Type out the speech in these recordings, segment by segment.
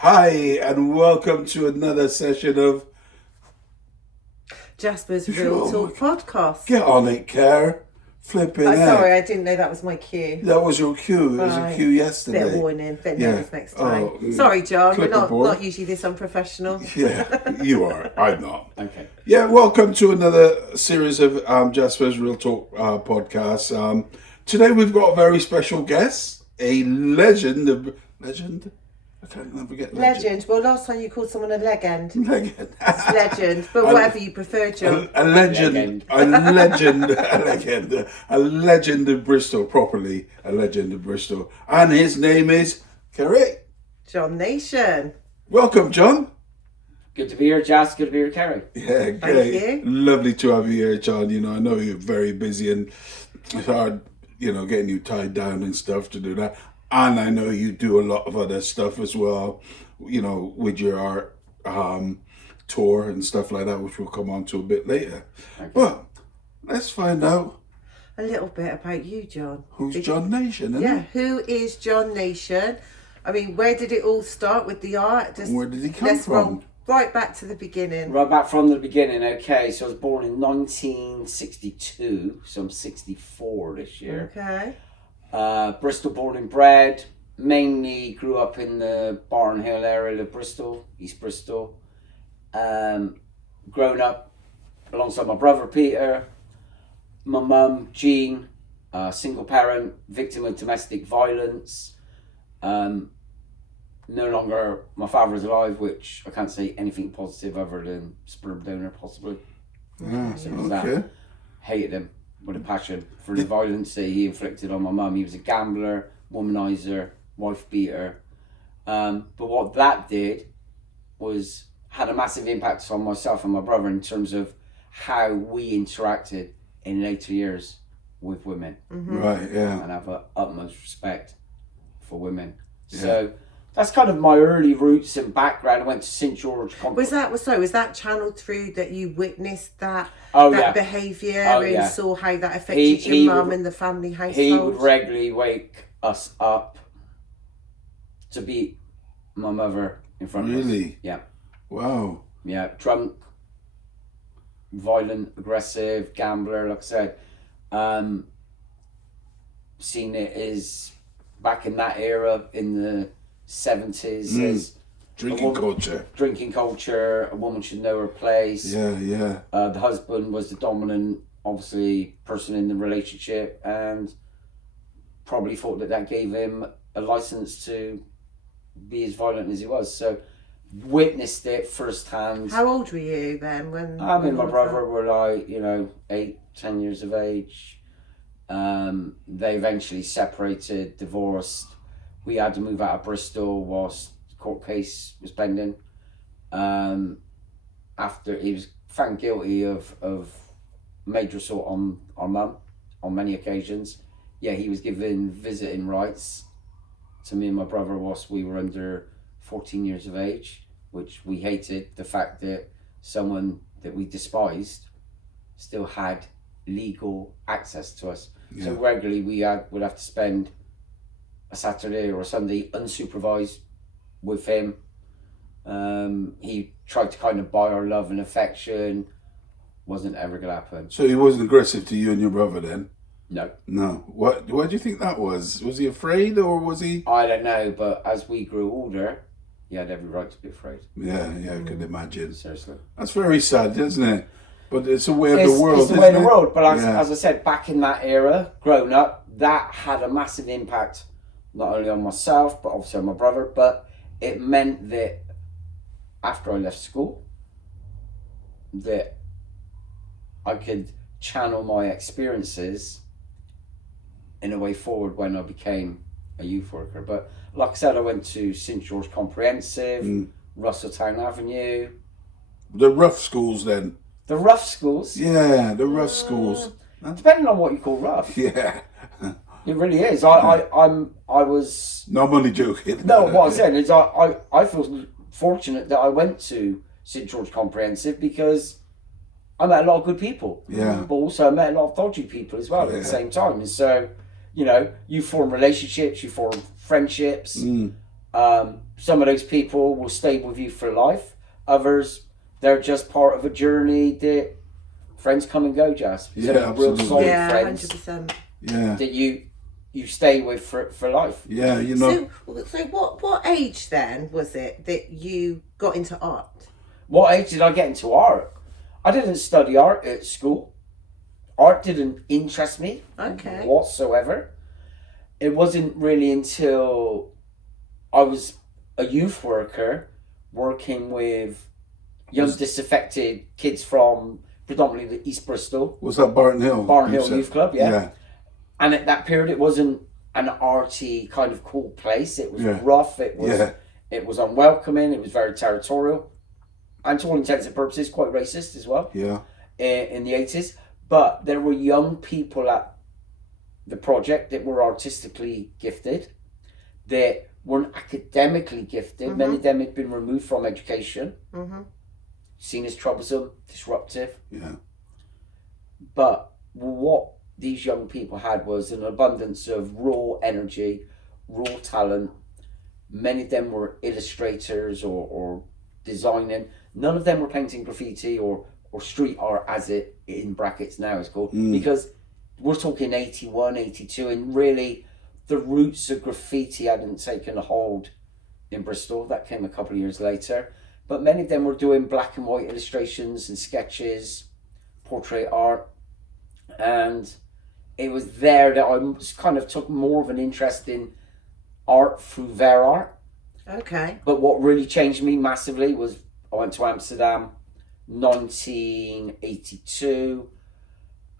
Hi, and welcome to another session of Jasper's Real Talk podcast. Get on it, Care. Flipping Oh, heck. sorry, I didn't know that was my cue. That was your cue. It was a cue yesterday. Bit of warning, bit nervous next time. Oh, sorry, John, we're clipperboard. not usually this unprofessional. Yeah, you are. I'm not. Okay. Yeah, welcome to another series of Jasper's Real Talk podcast. Today we've got a very special guest, a legend. I can't never get Legend. Well, last time you called someone a legend. Legend. It's legend, but whatever you prefer, John. A legend of Bristol, properly a legend of Bristol, and his name is Kerry. John Nation. Welcome, John. Good to be here, Jas. Good to be here, Kerry. Yeah, great. Thank you. Lovely to have you here, John. You know, I know you're very busy and it's hard, getting you tied down and stuff to do that. And I know you do a lot of other stuff as well, with your art tour and stuff like that, which we'll come on to a bit later. Okay. But let's find out a little bit about you, John. Who's John Nation, isn't Yeah, it? who is John Nation? I mean, where did it all start with the art? Where did he come from? Right back to the beginning. Right back from the beginning, okay. So I was born in 1962, so I'm 64 this year. Okay. Bristol born and bred, mainly grew up in the Barn Hill area of Bristol, East Bristol. Grown up alongside my brother Peter, my mum Jean, single parent, victim of domestic violence. No longer, my father is alive, which I can't say anything positive other than sperm donor, possibly. Okay. That. Hated him with a passion for the violence that he inflicted on my mum. He was a gambler, womanizer, wife beater. But what that did was had a massive impact on myself and my brother in terms of how we interacted in later years with women. Mm-hmm. Right, yeah. And have utmost respect for women. Yeah. So that's kind of my early roots and background. I went to St. George. Was that channeled through that you witnessed that behaviour and saw how that affected your mum and the family household? He would regularly wake us up to beat my mother in front of us. Really? Yeah. Wow. Yeah, drunk, violent, aggressive, gambler, like I said. Seen it as back in that era in the 70s as drinking culture. A woman should know her place. Yeah. The husband was the dominant, obviously, person in the relationship, and probably thought that gave him a license to be as violent as he was. So witnessed it firsthand. How old were you then when? I mean, my brother were like 8-10 years of age. They eventually separated, divorced. We had to move out of Bristol whilst the court case was pending. After he was found guilty of major assault on our mum on many occasions. Yeah, he was given visiting rights to me and my brother whilst we were under 14 years of age, which we hated. The fact that someone that we despised still had legal access to us. Yeah. So regularly would have to spend a Saturday or a Sunday unsupervised with him. He tried to kind of buy our love and affection. Wasn't ever going to happen. So he wasn't aggressive to you and your brother then? No. Why do you think that was? Was he afraid or was he? I don't know, but as we grew older, he had every right to be afraid. Yeah, I could imagine. Seriously. That's very sad, isn't it? But it's a way of the world, It's the way of the world. But as I said, back in that era, growing up, that had a massive impact, not only on myself, but obviously on my brother. But it meant that after I left school, that I could channel my experiences in a way forward when I became a youth worker. But like I said, I went to St. George Comprehensive, Russelltown Avenue. The rough schools then? The rough schools? Yeah, the rough schools. Depending on what you call rough. Yeah. It really is. I was... No, I'm only joking. No, what I'm saying is I feel fortunate that I went to St. George Comprehensive because I met a lot of good people. Yeah. But also I met a lot of dodgy people as well at the same time. And so, you form relationships, you form friendships. And some of those people will stay with you for life. Others, they're just part of a journey that friends come and go, Jas. Yeah, real solid friends. friends. 100%. Yeah. That you stay with for life. Yeah, you know. So what age then was it that you got into art? What age did I get into art? I didn't study art at school. Art didn't interest me whatsoever. It wasn't really until I was a youth worker working with young disaffected kids from predominantly East Bristol. Was that Barton Hill? Barton Hill Youth Club, yeah. And at that period, it wasn't an arty kind of cool place. It was rough. It was unwelcoming. It was very territorial, and to all intents and purposes, quite racist as well. Yeah. In the 80s, but there were young people at the project that were artistically gifted, that weren't academically gifted. Many of them had been removed from education, seen as troublesome, disruptive. Yeah. But what these young people had was an abundance of raw energy, raw talent. Many of them were illustrators or designing. None of them were painting graffiti or street art, as it in brackets now is called, because we're talking 81, 82, and really the roots of graffiti hadn't taken a hold in Bristol. That came a couple of years later. But many of them were doing black and white illustrations and sketches, portrait art, and it was there that I kind of took more of an interest in art through their art. Okay. But what really changed me massively was I went to Amsterdam, 1982.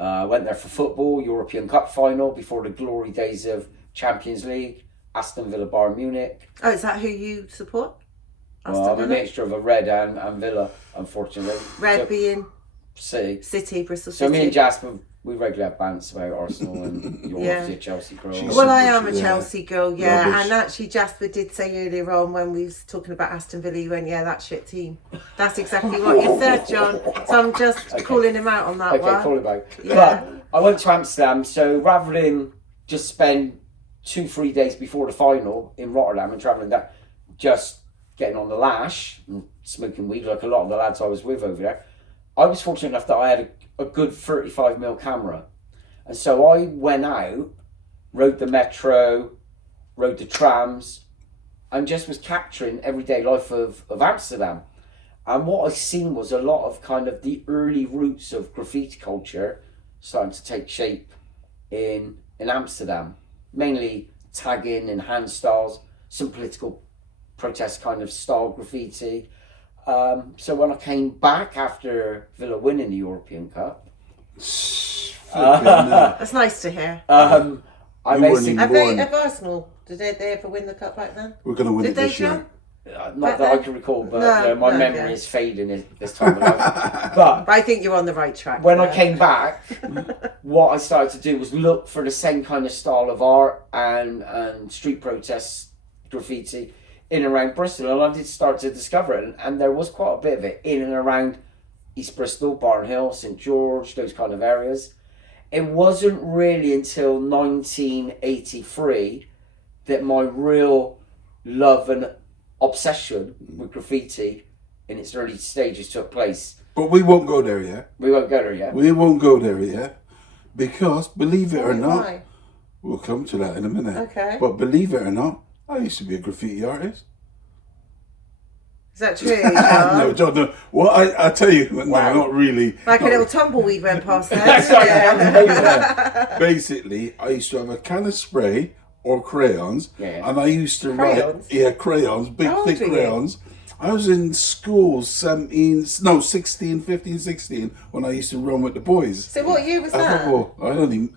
Went there for football, European Cup final before the glory days of Champions League, Aston Villa, Bayern Munich. Oh, is that who you support? Well, I'm a mixture of a Red and Villa, unfortunately. Red being City, Bristol City. So me and Jasper, we regularly have bants about Arsenal, and you're obviously a Chelsea girl. Well, I am a Chelsea girl, and actually Jasper did say earlier on when we was talking about Aston Villa, he went, that shit team. That's exactly what you said, John. So I'm just calling him out on that one. Okay, call him out. But I went to Amsterdam, so rather than just spend 2-3 days before the final in Rotterdam and travelling down, just getting on the lash and smoking weed like a lot of the lads I was with over there, I was fortunate enough that I had a good 35mm camera. And so I went out, rode the metro, rode the trams, and just was capturing everyday life of Amsterdam. And what I seen was a lot of kind of the early roots of graffiti culture starting to take shape in Amsterdam. Mainly tagging and hand styles, some political protest kind of style graffiti. So when I came back after Villa winning the European Cup, that's nice to hear. I basically have Arsenal. Did they ever win the cup back then? We're going to win it this year. Not that I can recall, but my memory is fading this time of life. But I think you're on the right track. When I came back, what I started to do was look for the same kind of style of art and street protest graffiti in and around Bristol, and I did start to discover it, and there was quite a bit of it in and around East Bristol, Barton Hill, St George, those kind of areas. It wasn't really until 1983 that my real love and obsession with graffiti in its early stages took place. But we won't go there yet. We won't go there yet. We won't go there yet. Because, believe it or not, we'll come to that in a minute. Okay. But believe it or not, I used to be a graffiti artist. Is that true, John? No, John, no. Well, I tell you, no, not really. Like a little tumbleweed went past there. Basically, I used to have a can of spray or crayons, and I used to write crayons, big thick crayons. I was in school 16, 15, 16 when I used to run with the boys. So what year was that? I don't even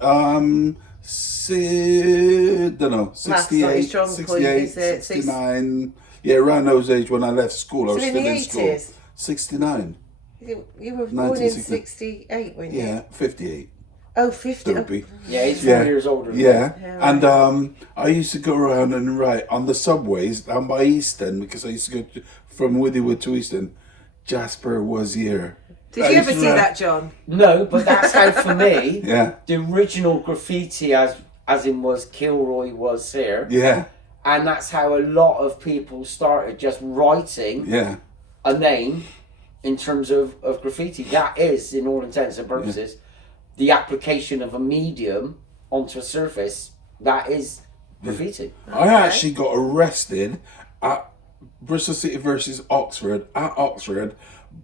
don't know, 68, 69. Yeah, around those age when I left school, I was still in school. 69. You were born in 68, weren't you? Yeah, 58. Oh, 50. Yeah, he's 4 years older. Yeah, and I used to go around and write on the subways down by Easton, because I used to go from Withywood to Easton. Jasper was here. Did you ever see that, John? No, but that's how for me, the original graffiti as in was Kilroy was here. Yeah. And that's how a lot of people started just writing a name in terms of graffiti. That is, in all intents and purposes, the application of a medium onto a surface. That is graffiti. I actually got arrested at Bristol City versus Oxford at Oxford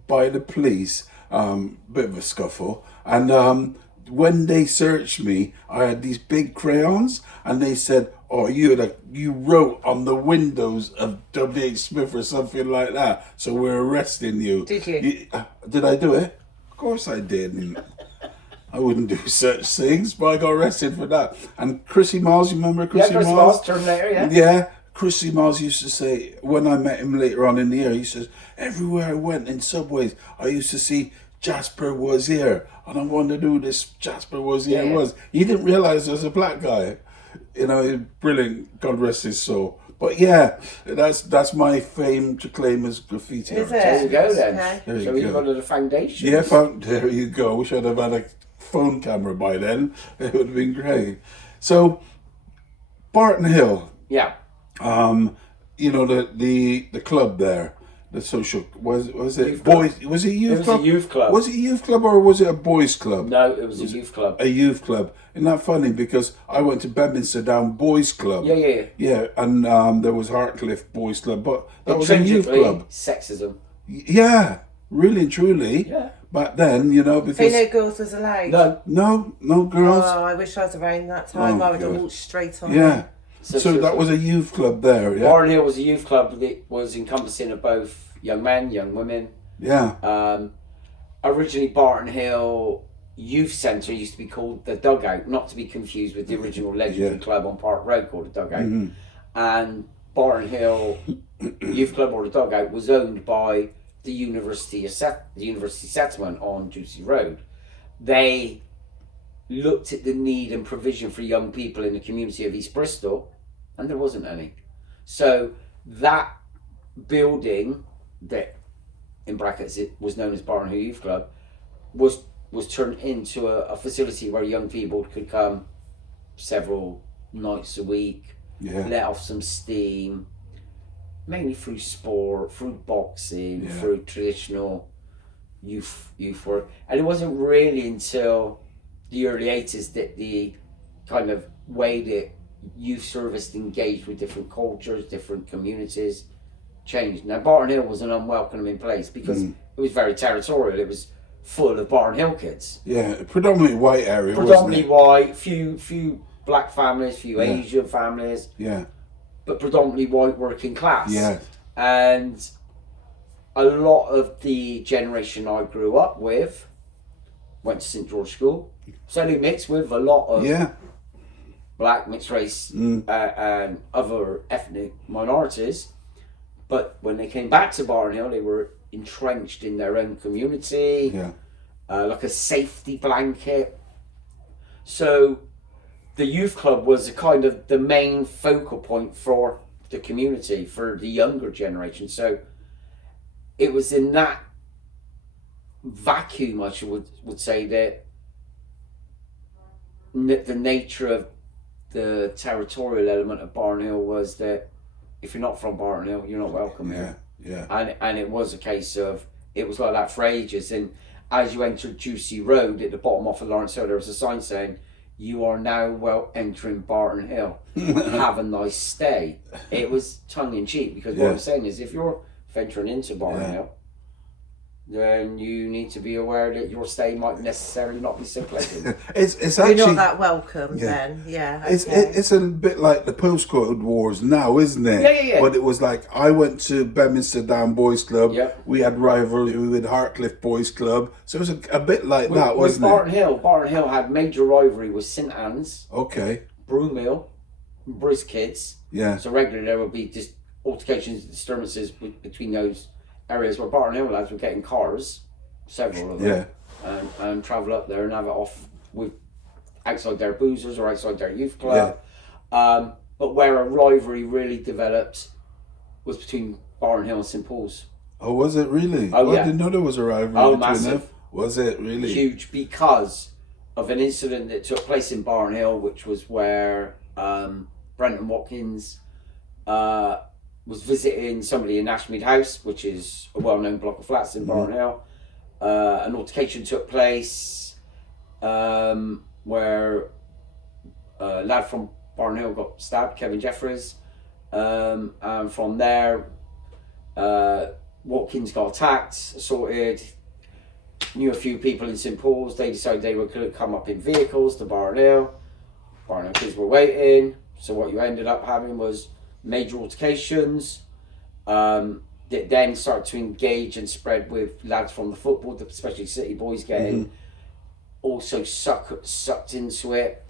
by the police. Bit of a scuffle, and when they searched me, I had these big crayons, and they said, "Oh, you wrote on the windows of W.H. Smith or something like that, so we're arresting you." Did you? Did I do it? Of course I didn't. I wouldn't do such things, but I got arrested for that. And Chrissy Miles, you remember Chrissy Miles? Chris Miles, Terminator, yeah. Yeah. Chrissy Miles used to say, when I met him later on in the year, he says, everywhere I went in subways, I used to see Jasper was here. And I wondered who this Jasper was here was. He didn't realise there was a black guy. You know, he's brilliant, God rest his soul. But yeah, that's my fame to claim as graffiti Is artist. it? There you go then. Okay. There So you you've go. got the foundation. Yeah, there you go. Wish I'd have had a phone camera by then. It would have been great. So, Barton Hill. Yeah. You know the club there, the social was it Youth club. boys? Was it youth It was club? a youth club. Was it youth club or was it a boys club? No, it was a youth club. A youth club. Isn't that funny? Because I went to Bedminster Down Boys Club. Yeah. And there was Hartcliffe Boys Club, but that was a youth Intrinsically, club. sexism. Yeah, really and truly. Yeah. Back then, you know, So because no girls was allowed? no girls. Oh, I wish I was around that time. Oh, I would have God. walked straight on. Yeah. So that was a youth club there. Yeah. Barton Hill was a youth club that was encompassing of both young men, young women. Yeah. Originally, Barton Hill Youth Centre used to be called the Dugout, not to be confused with the original legendary club on Park Road called the Dugout. Mm-hmm. And Barton Hill Youth Club or the Dugout was owned by the University Settlement on Juicy Road. They looked at the need and provision for young people in the community of East Bristol, and there wasn't any. So that building that, in brackets, it was known as Barton Hill Youth Club, was turned into a facility where young people could come several nights a week, let off some steam, mainly through sport, through boxing, through traditional youth work. And it wasn't really until the early 80s that the kind of way that youth service engaged with different cultures, different communities changed. Now, Barton Hill was an unwelcoming place because it was very territorial. It was full of Barton Hill kids. Yeah, predominantly white area, Predominantly wasn't it? white, few black families, few Asian families, Yeah. but predominantly white working class. Yeah. And a lot of the generation I grew up with went to St George School. So they mixed with a lot of black, mixed race, and other ethnic minorities. But when they came back to Barton Hill, they were entrenched in their own community, like a safety blanket. So the youth club was a kind of the main focal point for the community, for the younger generation. So it was in that vacuum, I would say, that the nature of the territorial element of Barton Hill was that if you're not from Barton Hill, you're not welcome here. And it was a case of, it was like that for ages. And as you entered Juicy Road at the bottom off of Lawrence Hill, there was a sign saying, "You are now entering Barton Hill. Have a nice stay." It was tongue in cheek because what I'm saying is, if you're venturing into Barton Hill, then you need to be aware that your stay might necessarily not be so pleasant. It's actually You're not that welcome then. Yeah. Okay. It's a bit like the postcode wars now, isn't it? Yeah. But it was like, I went to Bedminster Down Boys Club. Yeah. We had rivalry with Hartcliffe Boys Club. So it was a bit like that, wasn't it? Barton Hill had major rivalry with St Anne's, Okay. Broomhill, and Briz Kids. Yeah. So regularly there would be just altercations, disturbances between those areas where Barton Hill lads were getting cars, several of them, and travel up there and have it off with outside their boozers or outside their youth club. But where a rivalry really developed was between Barton Hill and St Paul's. Oh, was it really? Oh, I didn't know there was a rivalry between massive. them. Was it really? Huge, because of an incident that took place in Barton Hill, which was where Brenton Watkins was visiting somebody in Ashmead House, which is a well-known block of flats in Barton Hill. An altercation took place where a lad from Barton Hill got stabbed, Kevin Jeffries, and from there Watkins got attacked, assaulted, knew a few people in St Paul's. They decided they were going to come up in vehicles to Barton Hill. Barton Hill kids were waiting, so what you ended up having was major altercations that then started to engage and spread with lads from the football, especially City boys getting also sucked into it.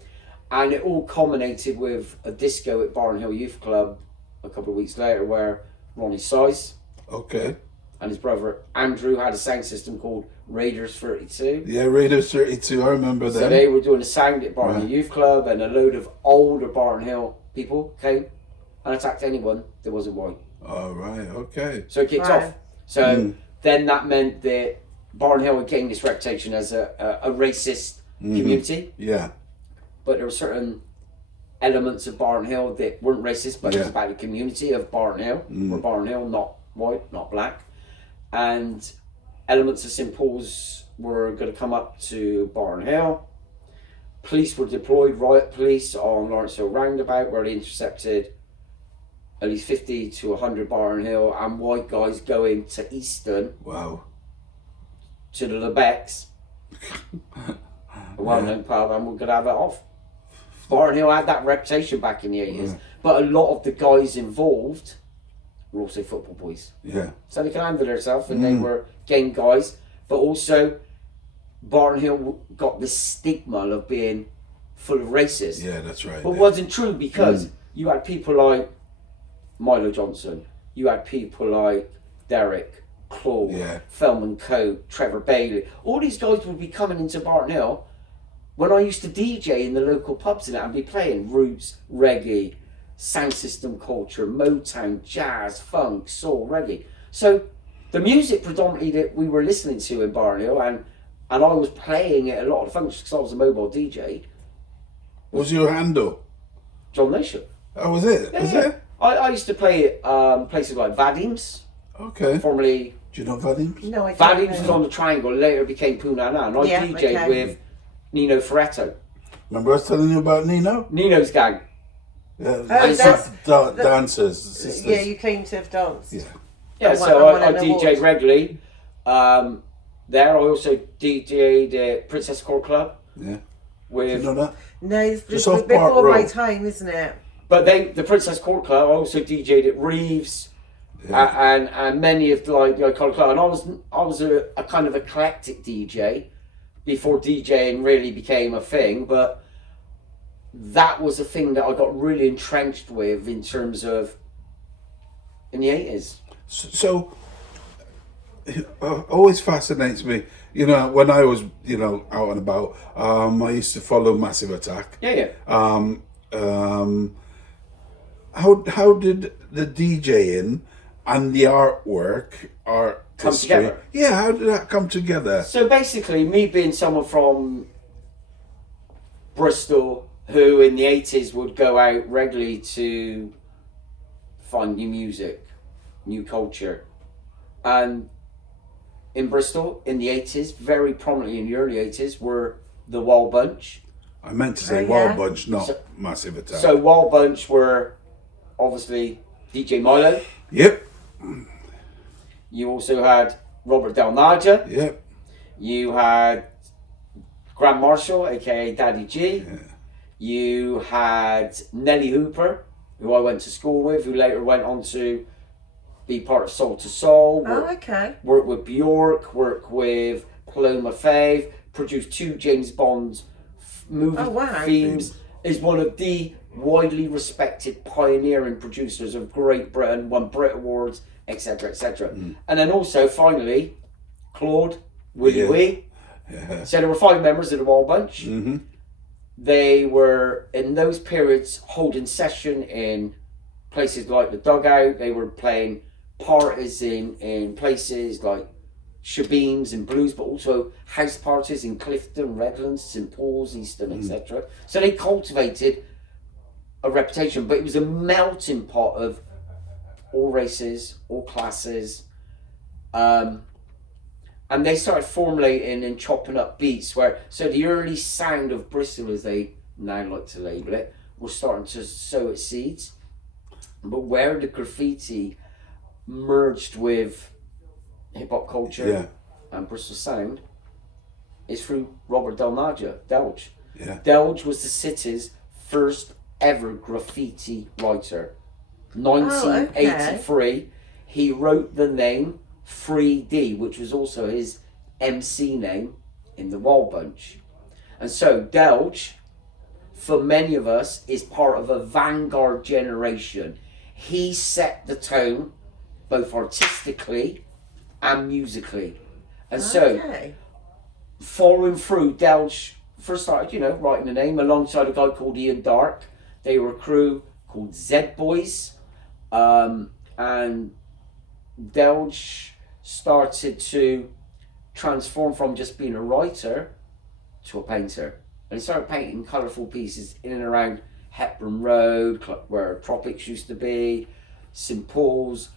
And it all culminated with a disco at Barton Hill Youth Club a couple of weeks later where Ronnie Size and his brother Andrew had a sound system called Raiders 32. Yeah, Raiders 32, I remember that. So they were doing a sound at Barton Hill Youth Club, and a load of older Barton Hill people came and attacked anyone that wasn't white. Oh, right, okay. So it kicked off. So then that meant that Barton Hill had gained this reputation as a racist community. Yeah. But there were certain elements of Barton Hill that weren't racist, but it was about the community of Barton Hill. We're Barton Hill, not white, not black. And elements of St Paul's were going to come up to Barton Hill. Police were deployed, riot police, on Lawrence Hill roundabout, where they intercepted at least 50 to 100 Barton Hill and white guys going to Easton. Wow. To the Lebecks, a well-known pub, and we're going to have it off. Barton Hill had that reputation back in the 80s, but a lot of the guys involved were also football boys. Yeah. So they can handle themselves, and they were game guys, but also Barton Hill got the stigma of being full of racists. Yeah, that's right. But it wasn't true, because you had people like Milo Johnson, you had people like Derek, Claude, Feldman Coate, Trevor Bailey. All these guys would be coming into Barton Hill when I used to DJ in the local pubs and that, and be playing roots, reggae, sound system culture, Motown, jazz, funk, soul, reggae. So the music predominantly that we were listening to in Barton Hill, and I was playing at a lot of functions because I was a mobile DJ. What was your handle? John Nation. Oh, was it? Yeah, was yeah. it? I used to play at places like Vadim's. Okay. Formerly. Do you know Vadim's? No, I don't. Vadim's was on the Triangle, later became Punana, and I DJ'd with Nino Ferretto. Remember I was telling you about Nino? Nino's gang. Yeah, that's dancers, sisters. Yeah, you claim to have danced. Yeah. Yeah, so I DJ'd regularly. There, I also DJ'd at Princess Court Club. Yeah. With, do you know that? No, it's Just before my time, isn't it? But the Princess Court Club, I also DJ'd at Reeves, and many of the iconic club. And I was a kind of eclectic DJ before DJing really became a thing. But that was a thing that I got really entrenched with in terms of in the 80s. So it always fascinates me. You know, when I was, out and about, I used to follow Massive Attack. Yeah. How did the DJing and the artwork come together? Yeah, how did that come together? So basically, me being someone from Bristol who in the 80s would go out regularly to find new music, new culture. And in Bristol, in the 80s, very prominently in the early 80s, were the Wild Bunch. I meant to say Wild Bunch, not Massive Attack. So Wild Bunch were obviously DJ Milo. Yep. You also had Robert Del Naja. Yep. You had Grant Marshall, aka Daddy G. Yeah. You had Nelly Hooper, who I went to school with, who later went on to be part of Soul to Soul. Work with Bjork, work with Paloma Faith, produced 2 James Bond movie themes. Is one of the widely respected pioneering producers of Great Britain, won Brit Awards, etc., etc. And then also, finally, Claude, Willie Wee. Yeah. So there were 5 members of the Wild Bunch. Mm-hmm. They were, in those periods, holding session in places like the Dugout. They were playing parties in places like Shabeens and Blues, but also house parties in Clifton, Redlands, St Paul's, Easton, etc. So they cultivated a reputation, but it was a melting pot of all races, all classes. And they started formulating and chopping up beats so the early sound of Bristol, as they now like to label it, was starting to sow its seeds. But where the graffiti merged with hip hop culture and Bristol sound is through Robert Del Naja, Delge. Yeah. Delge was the city's first ever graffiti writer. 1983, he wrote the name 3D, which was also his MC name in the Wild Bunch. And so Delge, for many of us, is part of a vanguard generation. He set the tone, both artistically and musically. And so, following through, Delge first started, writing the name alongside a guy called Ian Dark. They were a crew called Z Boys. And Delge started to transform from just being a writer to a painter. And he started painting colourful pieces in and around Hepburn Road, where Tropics used to be, St Paul's,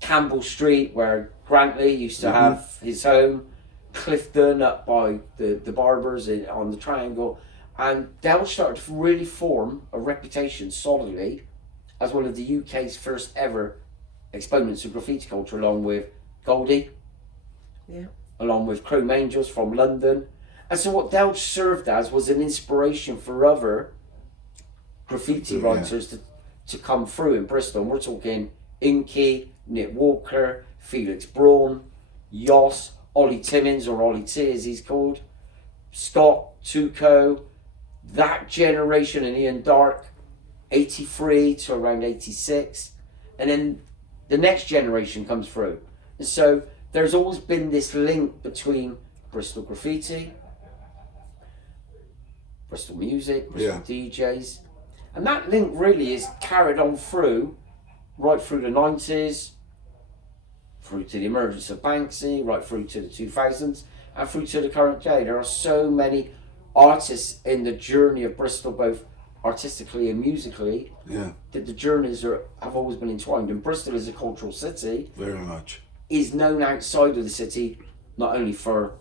Campbell Street, where Grantley used to have his home, Clifton up by the barbers on the Triangle. And Delge started to really form a reputation solidly as one of the UK's first ever exponents of graffiti culture, along with Goldie, along with Chrome Angels from London. And so what Delge served as was an inspiration for other graffiti writers to come through in Bristol. And we're talking Inky, Nick Walker, Felix Braun, Yoss, Ollie Timmins, or Ollie T as he's called, Scott, Tuco, that generation, and Ian Dark, 83 to around 86. And then the next generation comes through. And so there's always been this link between Bristol graffiti, Bristol music, Bristol DJs. And that link really is carried on right through the 90s, through to the emergence of Banksy, right through to the 2000s, and through to the current day. There are so many artists in the journey of Bristol, both artistically and musically, that the journeys have always been entwined. And Bristol is a cultural city. Very much. Is known outside of the city, not only for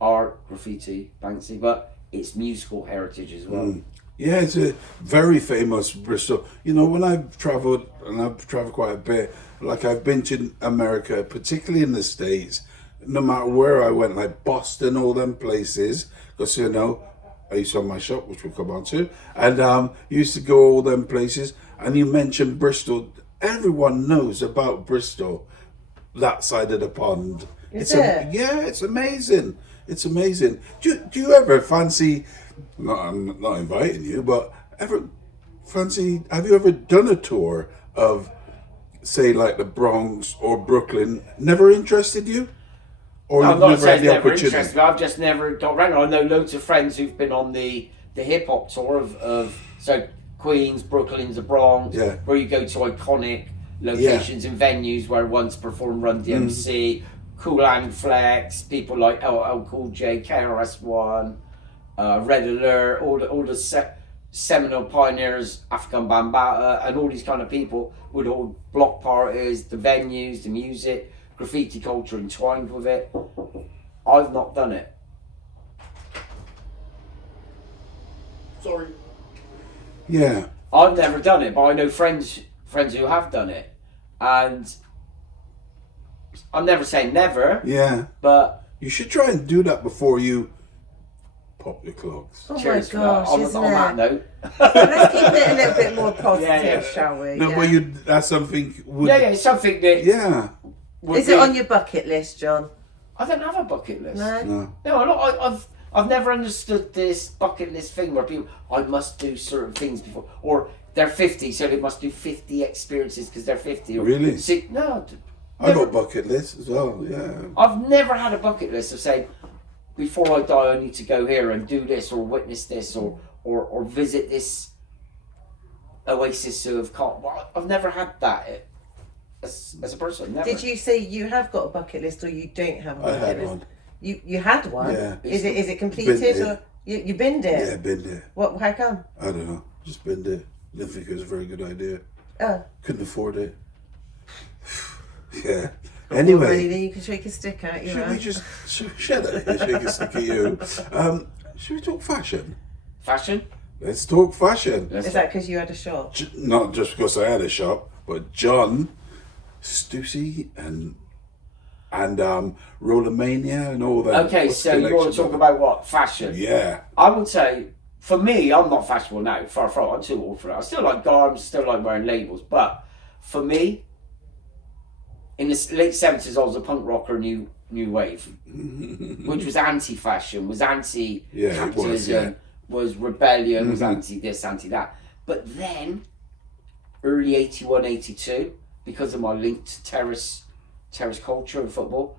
art, graffiti, Banksy, but its musical heritage as well. Yeah, it's a very famous Bristol. When I've travelled, and I've travelled quite a bit, like I've been to America, particularly in the States, no matter where I went, like Boston, all them places, because, I used to have my shop, which we'll come on to, and used to go all them places, and you mentioned Bristol. Everyone knows about Bristol, that side of the pond. It's amazing. It's amazing. Do you ever fancy, I'm not inviting you, but have you ever done a tour of, say, like the Bronx or Brooklyn? Never interested you? Or no, you've I'm not never saying had the never opportunity? interested, but I've just never got around. I know loads of friends who've been on the hip hop tour of so Queens, Brooklyn, the Bronx, where you go to iconic locations and venues where once performed Run DMC, Kool and Flex, people like LL Cool J, KRS-One, Red Alert, all the seminal pioneers, African Bambaataa, and all these kind of people would hold block parties, the venues, the music, graffiti culture entwined with it. I've not done it. Sorry. Yeah. I've never done it, but I know friends who have done it, and I'm never saying never. Yeah. But you should try and do that before you pop your clogs. Oh cheers my gosh, on isn't that it? note. Let's keep it a little bit more positive, Yeah. shall we? No, but that's something. It's something that. Yeah. Is it on your bucket list, John? I don't have a bucket list. No. No, I've never understood this bucket list thing where people, I must do certain things before, or they're 50, so they must do 50 experiences because they're 50. Or Really? No. I got a bucket list as well, yeah. I've never had a bucket list of saying, before I die, I need to go here and do this, or witness this, or visit this oasis of calm. I've never had that as a person. Never. Did you say you have got a bucket list, or you don't have a bucket I had list? one. You had one? Yeah. Is it completed, or you binned it? Yeah, been there. What? How come? I don't know. Just been there. Didn't think it was a very good idea. Oh. Couldn't afford it. Yeah. Really, Anyway, you can shake a stick at you. should we just shut it? Shake a stick at you. Should we talk fashion? Fashion? Let's talk fashion. Is that because you had a shop? Not just because I had a shop, but John Stussy and Rollermania and all that. Okay, so you want to talk about what? Fashion? Yeah. I would say, for me, I'm not fashionable now. Far from it. I'm too old for it. I still like garments, still like wearing labels. But for me, in the late 70s, I was a punk rocker, new wave, which was anti-fashion, was anti-capitalism, was rebellion, was anti-this, anti-that. But then, early 81, 82, because of my link to terrace culture and football,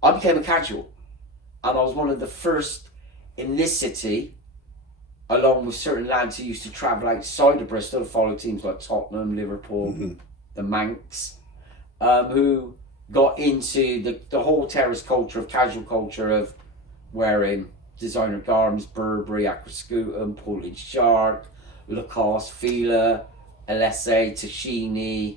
I became a casual. And I was one of the first in this city, along with certain lads who used to travel outside of Bristol, follow teams like Tottenham, Liverpool, the Manx, who got into the whole terrace culture of casual culture of wearing designer garments, Burberry, Aquascutum, Pulled Shark, Lacoste, Fila, LSA, Tashini.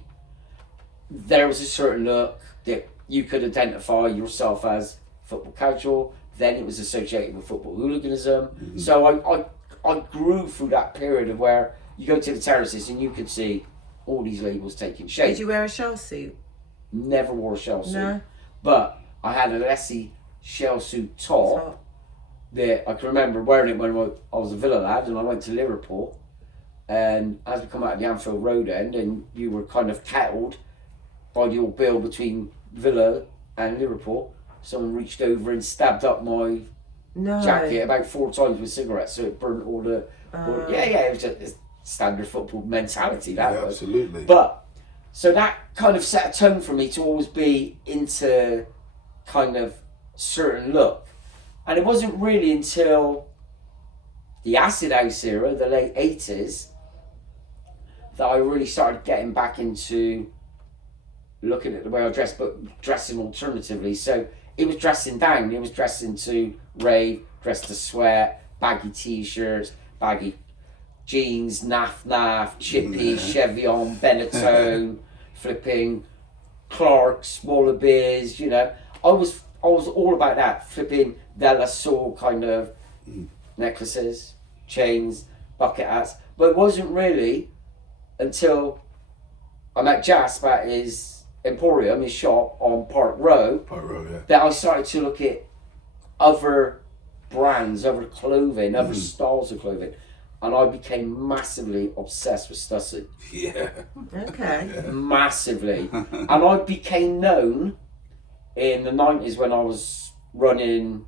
There was a certain look that you could identify yourself as football casual. Then it was associated with football hooliganism. So I grew through that period of where you go to the terraces and you could see all these labels taking shape. Did you wear a shell suit? Never wore a shell suit. No. But I had a Lessie shell suit top that I can remember wearing it when I was a Villa lad and I went to Liverpool. And as we come out of the Anfield Road end and you were kind of kettled by the old bill between Villa and Liverpool, someone reached over and stabbed up my jacket about 4 times with cigarettes, so it burnt all the... it was just standard football mentality, that was. Absolutely. But, so that kind of set a tone for me to always be into kind of certain look. And it wasn't really until the Acid House era, the late 80s, that I really started getting back into looking at the way I dressed, but dressing alternatively. So it was dressing down, it was dressing to rave, dressed to sweat, baggy t-shirts, baggy jeans, naff, chippy, Chevion, Benetton, flipping Clark's, Wallabies, you know. I was all about that, flipping De La Soul kind of necklaces, chains, bucket hats. But it wasn't really until I met Jasp at his Emporium, his shop on Park Row, that I started to look at other brands, other clothing, other styles of clothing. And I became massively obsessed with Stussy. Yeah. Okay. Massively. And I became known in the 90s when I was running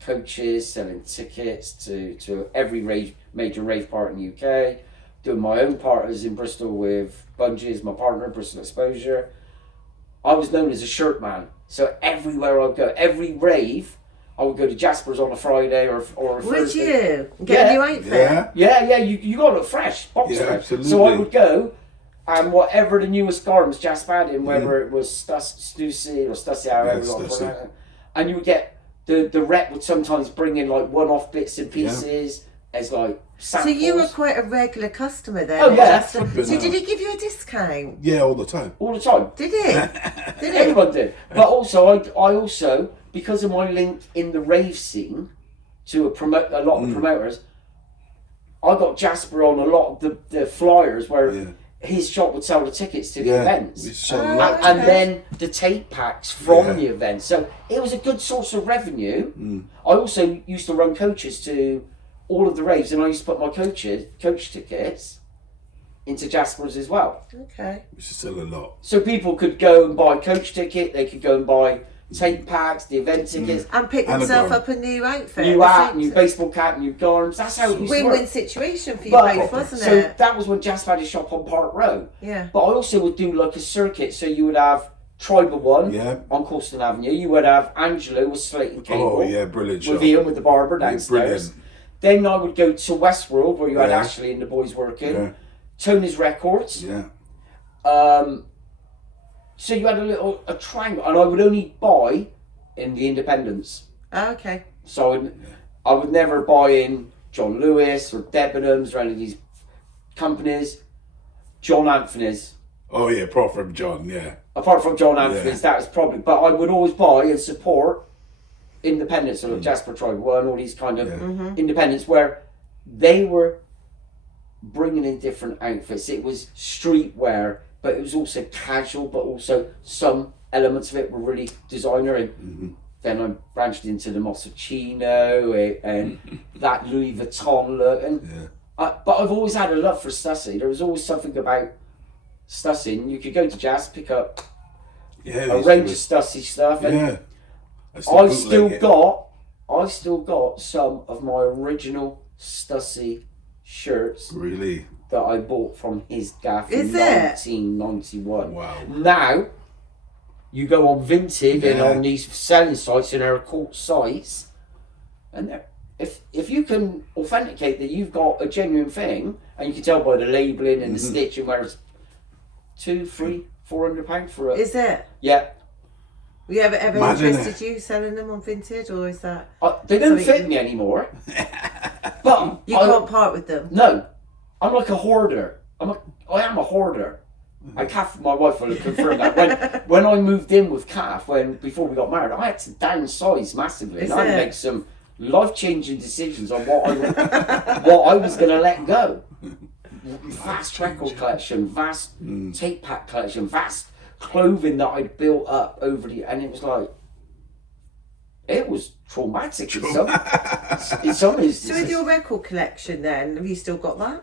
coaches, selling tickets to every major rave party in the UK, doing my own parties in Bristol with Bungie as my partner, Bristol Exposure. I was known as a shirt man. So everywhere I go, every rave, I would go to Jasper's on a Friday or a Thursday. Would you? Get a new outfit? Yeah, you got to look fresh, box fresh. Absolutely. So I would go, and whatever the newest garments Jasper had in, whether it was Stussy or Stussy, however you want to put it, and you would get, the rep would sometimes bring in like one-off bits and pieces as like samples. So you were quite a regular customer then? Oh, yeah. So did he give you a discount? Yeah, all the time. All the time. Did he? Did he? Everyone did. But also, I also, because of my link in the rave scene to a lot of promoters, I got Jasper on a lot of the flyers where his shop would sell the tickets to the events. And then the tape packs from the events. So it was a good source of revenue. I also used to run coaches to all of the raves, and I used to put my coach tickets into Jasper's as well. Okay. Which is still a lot. So people could go and buy a coach ticket, they could go and buy tape packs, the event tickets. And pick themselves up a new outfit. New hat, new baseball cap, new garments. That's how it used to work. Win-win situation for you both, wasn't so it? that was when Jasper had his shop on Park Row. Yeah. But I also would do like a circuit, so you would have Tribal One on Colston Avenue, you would have Angelo with Slate and Cable. Oh yeah, brilliant shop. With Ian with the barber downstairs. Brilliant. Then I would go to Westworld where you had Ashley and the boys working. Yeah. Tony's Records. Yeah. So you had a triangle, and I would only buy in the independents. Oh, okay. So I would never buy in John Lewis or Debenhams or any of these companies. John Anthony's. Oh yeah, apart from John, yeah. apart from John Anthony's, that was probably. But I would always buy and support independents, like Jasper Tribe One, all these kind of independents where they were bringing in different outfits. It was streetwear, but it was also casual, but also some elements of it were really designer. And then I branched into the Moschino and that Louis Vuitton look. And but I've always had a love for Stussy. There was always something about Stussy. And you could go to Jazz, pick up a range of Stussy stuff. And I've still got some of my original Stussy shirts. Really? That I bought from his gaff in Is it? 1991. Wow. Now, you go on Vinted and on these selling sites and they're called sites, and if you can authenticate that you've got a genuine thing, and you can tell by the labelling and the stitching where it's £200-400 for it. Is it? Yeah. Were you ever Mad, interested you selling them on Vinted, or is that they don't something fit me anymore. But you can't part with them? No, I'm like a hoarder. I am a hoarder. And Kath, my wife, will confirm that. When I moved in with Kath, before we got married, I had to downsize massively, and I had to make some life-changing decisions on what I was going to let go. Vast record collection, vast tape pack collection, vast clothing that I'd built up over and it was like, it was traumatic in some instances. So with your record collection then, have you still got that?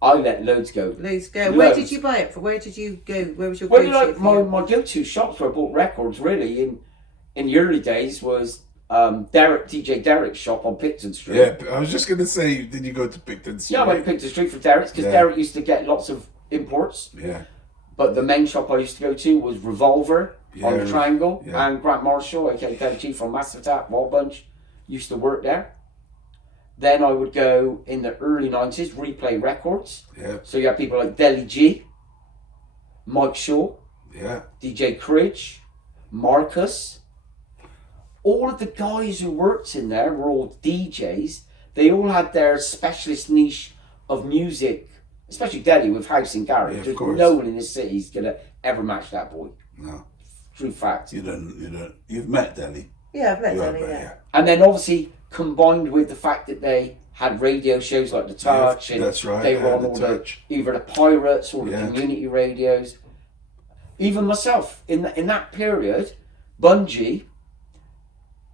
I let loads go. Loads go. Where did you buy it from? Where did you go? Where was your well, go-to? My go-to shops where I bought records really in the early days was DJ Derek's shop on Picton Street. Yeah, I was just going to say, did you go to Picton Street? Yeah, I went to Picton Street for Derek's because Derek used to get lots of imports. Yeah. But the main shop I used to go to was Revolver on the Triangle, and Grant Marshall, aka Dead Chief from Massive Attack, Wild Bunch, used to work there. Then I would go in the early 90s, Replay Records. Yeah. So you have people like Deli G, Mike Shaw, DJ Cridge, Marcus. All of the guys who worked in there were all DJs. They all had their specialist niche of music, especially Deli with House and Garage. There's no one in this city is going to ever match that boy. No. True fact. You don't. You've met Deli. Yeah, I've met Deli, yeah. And then obviously combined with the fact that they had radio shows like The Touch, and that's right. They were on all either the Pirates or the community radios. Even myself, in that period, Bungie,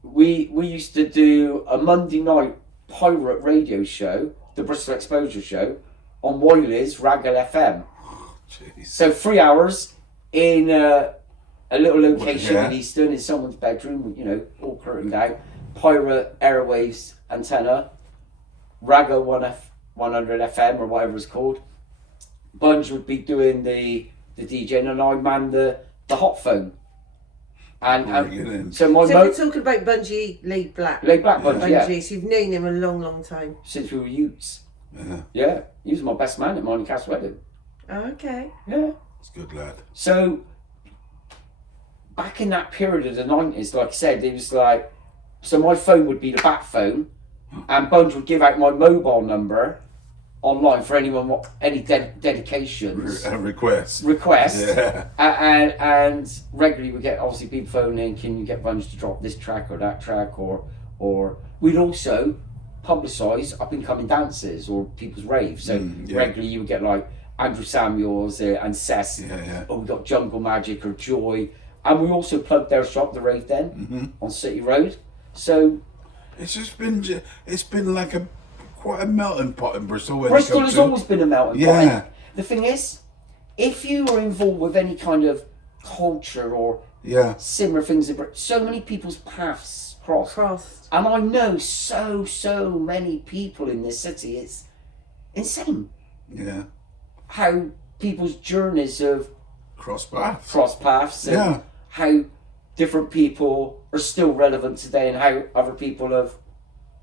we used to do a Monday night pirate radio show, the Bristol Exposure Show, on Wiley's Raggle FM. Jeez. So 3 hours in a little location in Easton, in someone's bedroom, all curtained out. Pirate airwaves antenna, Raggle 100 FM or whatever it's called. Bunge would be doing the DJing, and I manned the hot phone. And so we're talking about Bungie Laid Black. Laid Black Bungie, so you've known him a long, long time. Since we were youths. Yeah, he was my best man at Miney Cass wedding. Oh, okay. Yeah. He's a good lad. So back in that period of the 90s, like I said, it was like, so my phone would be the bat phone, and Bunge would give out my mobile number online for anyone, any dedications. Requests. Yeah. And regularly we get, obviously, people phoning, can you get Bunge to drop this track or that track, or we'd also publicise up and coming dances or people's raves. So regularly you would get like Andrew Samuels and Cess, or we got Jungle Magic or Joy, and we also plugged their shop, the Rave Den, on City Road. So it's been like quite a melting pot in Bristol. Bristol has always been a melting pot. Yeah. The thing is, if you are involved with any kind of culture or similar things, so many people's paths crossed. And I know so many people in this city. It's insane. Yeah. How people's journeys have cross paths. And how different people are still relevant today, and how other people have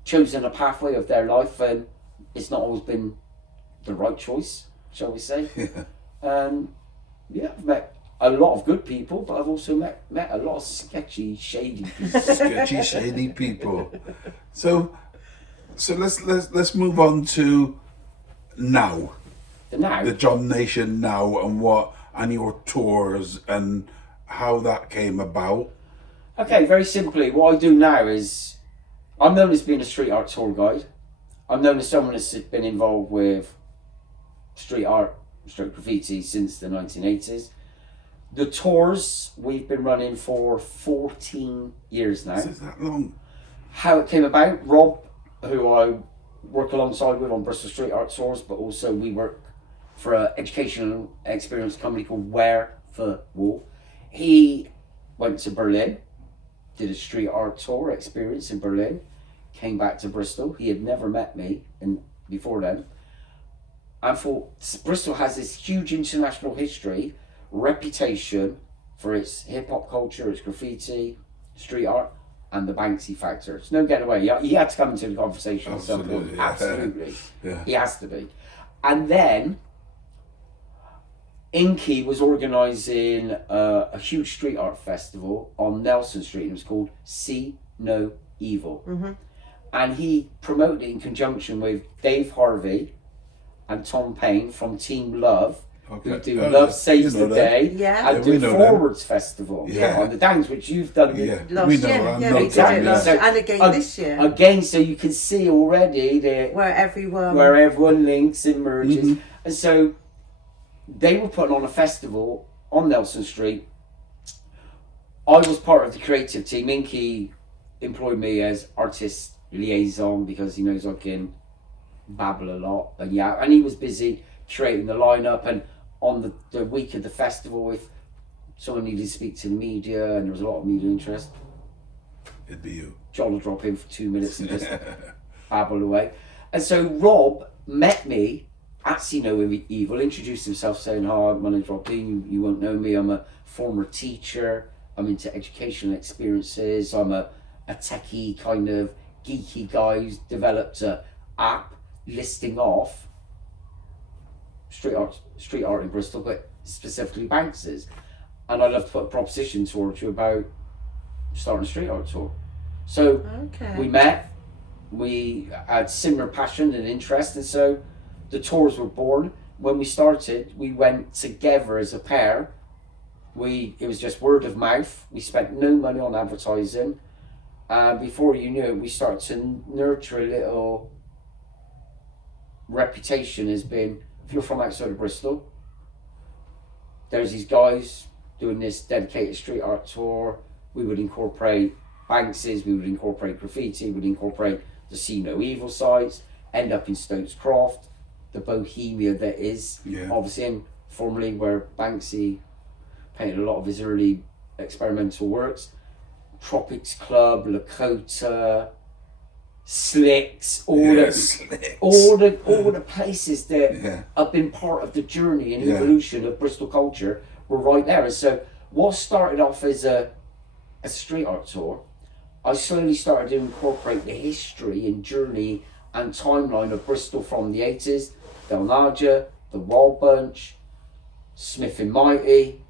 chosen a pathway of their life, and it's not always been the right choice, shall we say. I've met a lot of good people, but I've also met a lot of sketchy, shady people. So let's move on to now. The John Nation now, and your tours and how that came about. Okay, very simply, what I do now is I'm known as being a street art tour guide. I'm known as someone that's been involved with street art, street graffiti since the 1980s. The tours we've been running for 14 years now. Is that long? How it came about, Rob, who I work alongside with on Bristol Street Art Tours, but also we work for an educational experience company called Wear for Wool. He went to Berlin, did a street art tour experience in Berlin, came back to Bristol. He had never met me before then. I thought Bristol has this huge international history, reputation for its hip hop culture, its graffiti, street art, and the Banksy factor. It's no getting away. He had to come into the conversation at some point. Yeah. Absolutely. Yeah. He has to be. And then Inky was organising a huge street art festival on Nelson Street. It was called See No Evil. Mm-hmm. And he promoted it in conjunction with Dave Harvey and Tom Payne from Team Love, who do Love Saves the Day, and do Forwards Festival on the Downs, which you've done last year. Exactly. And again this year. Again, so you can see already where everyone links and merges. Mm-hmm. And so they were putting on a festival on Nelson Street. I was part of the creative team. Inky employed me as artist liaison because he knows I can babble a lot, and he was busy curating the lineup. And on the week of the festival, if someone needed to speak to the media and there was a lot of media interest, it'd be you. John would drop in for 2 minutes and just babble away. And so Rob met me at See No Evil, introduced himself saying, "Hi, my name's Rob Dean, you won't know me, I'm a former teacher, I'm into educational experiences, I'm a techie kind of geeky guy who's developed an app listing off street art in Bristol, but specifically Banks's. And I'd love to put a proposition towards you about starting a street art tour." So we met, we had similar passion and interest, and so the tours were born. When we started, we went together as a pair. It was just word of mouth. We spent no money on advertising. And before you knew it, we started to nurture a little reputation as being, if you're from outside of Bristol, there's these guys doing this dedicated street art tour. We would incorporate Banks's, we would incorporate graffiti, we would incorporate the See No Evil sites, end up in Stokes Croft, the bohemia that is obviously in formerly where Banksy painted a lot of his early experimental works. Tropics Club, Lakota, Slicks, all the places that have been part of the journey and evolution of Bristol culture were right there. And so what started off as a street art tour, I slowly started to incorporate the history and journey and timeline of Bristol from the 80s, Del Naja, the Wild Bunch, Smith and Mighty,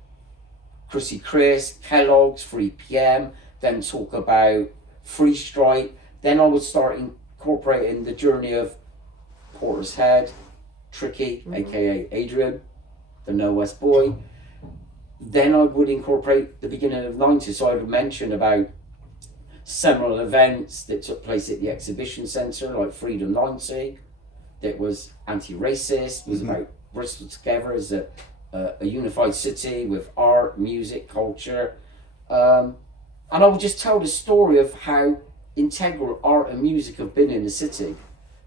Chrissy Chris, Kellogg's, 3PM, then talk about Free Stripe. Then I would start incorporating the journey of Porter's Head, Tricky, aka Adrian, the No West Boy. Then I would incorporate the beginning of the 90s. So I would mention about seminal events that took place at the exhibition centre, like Freedom 90, that was anti-racist, was about Bristol together as a unified city with art, music, culture. And I would just tell the story of how integral art and music have been in the city.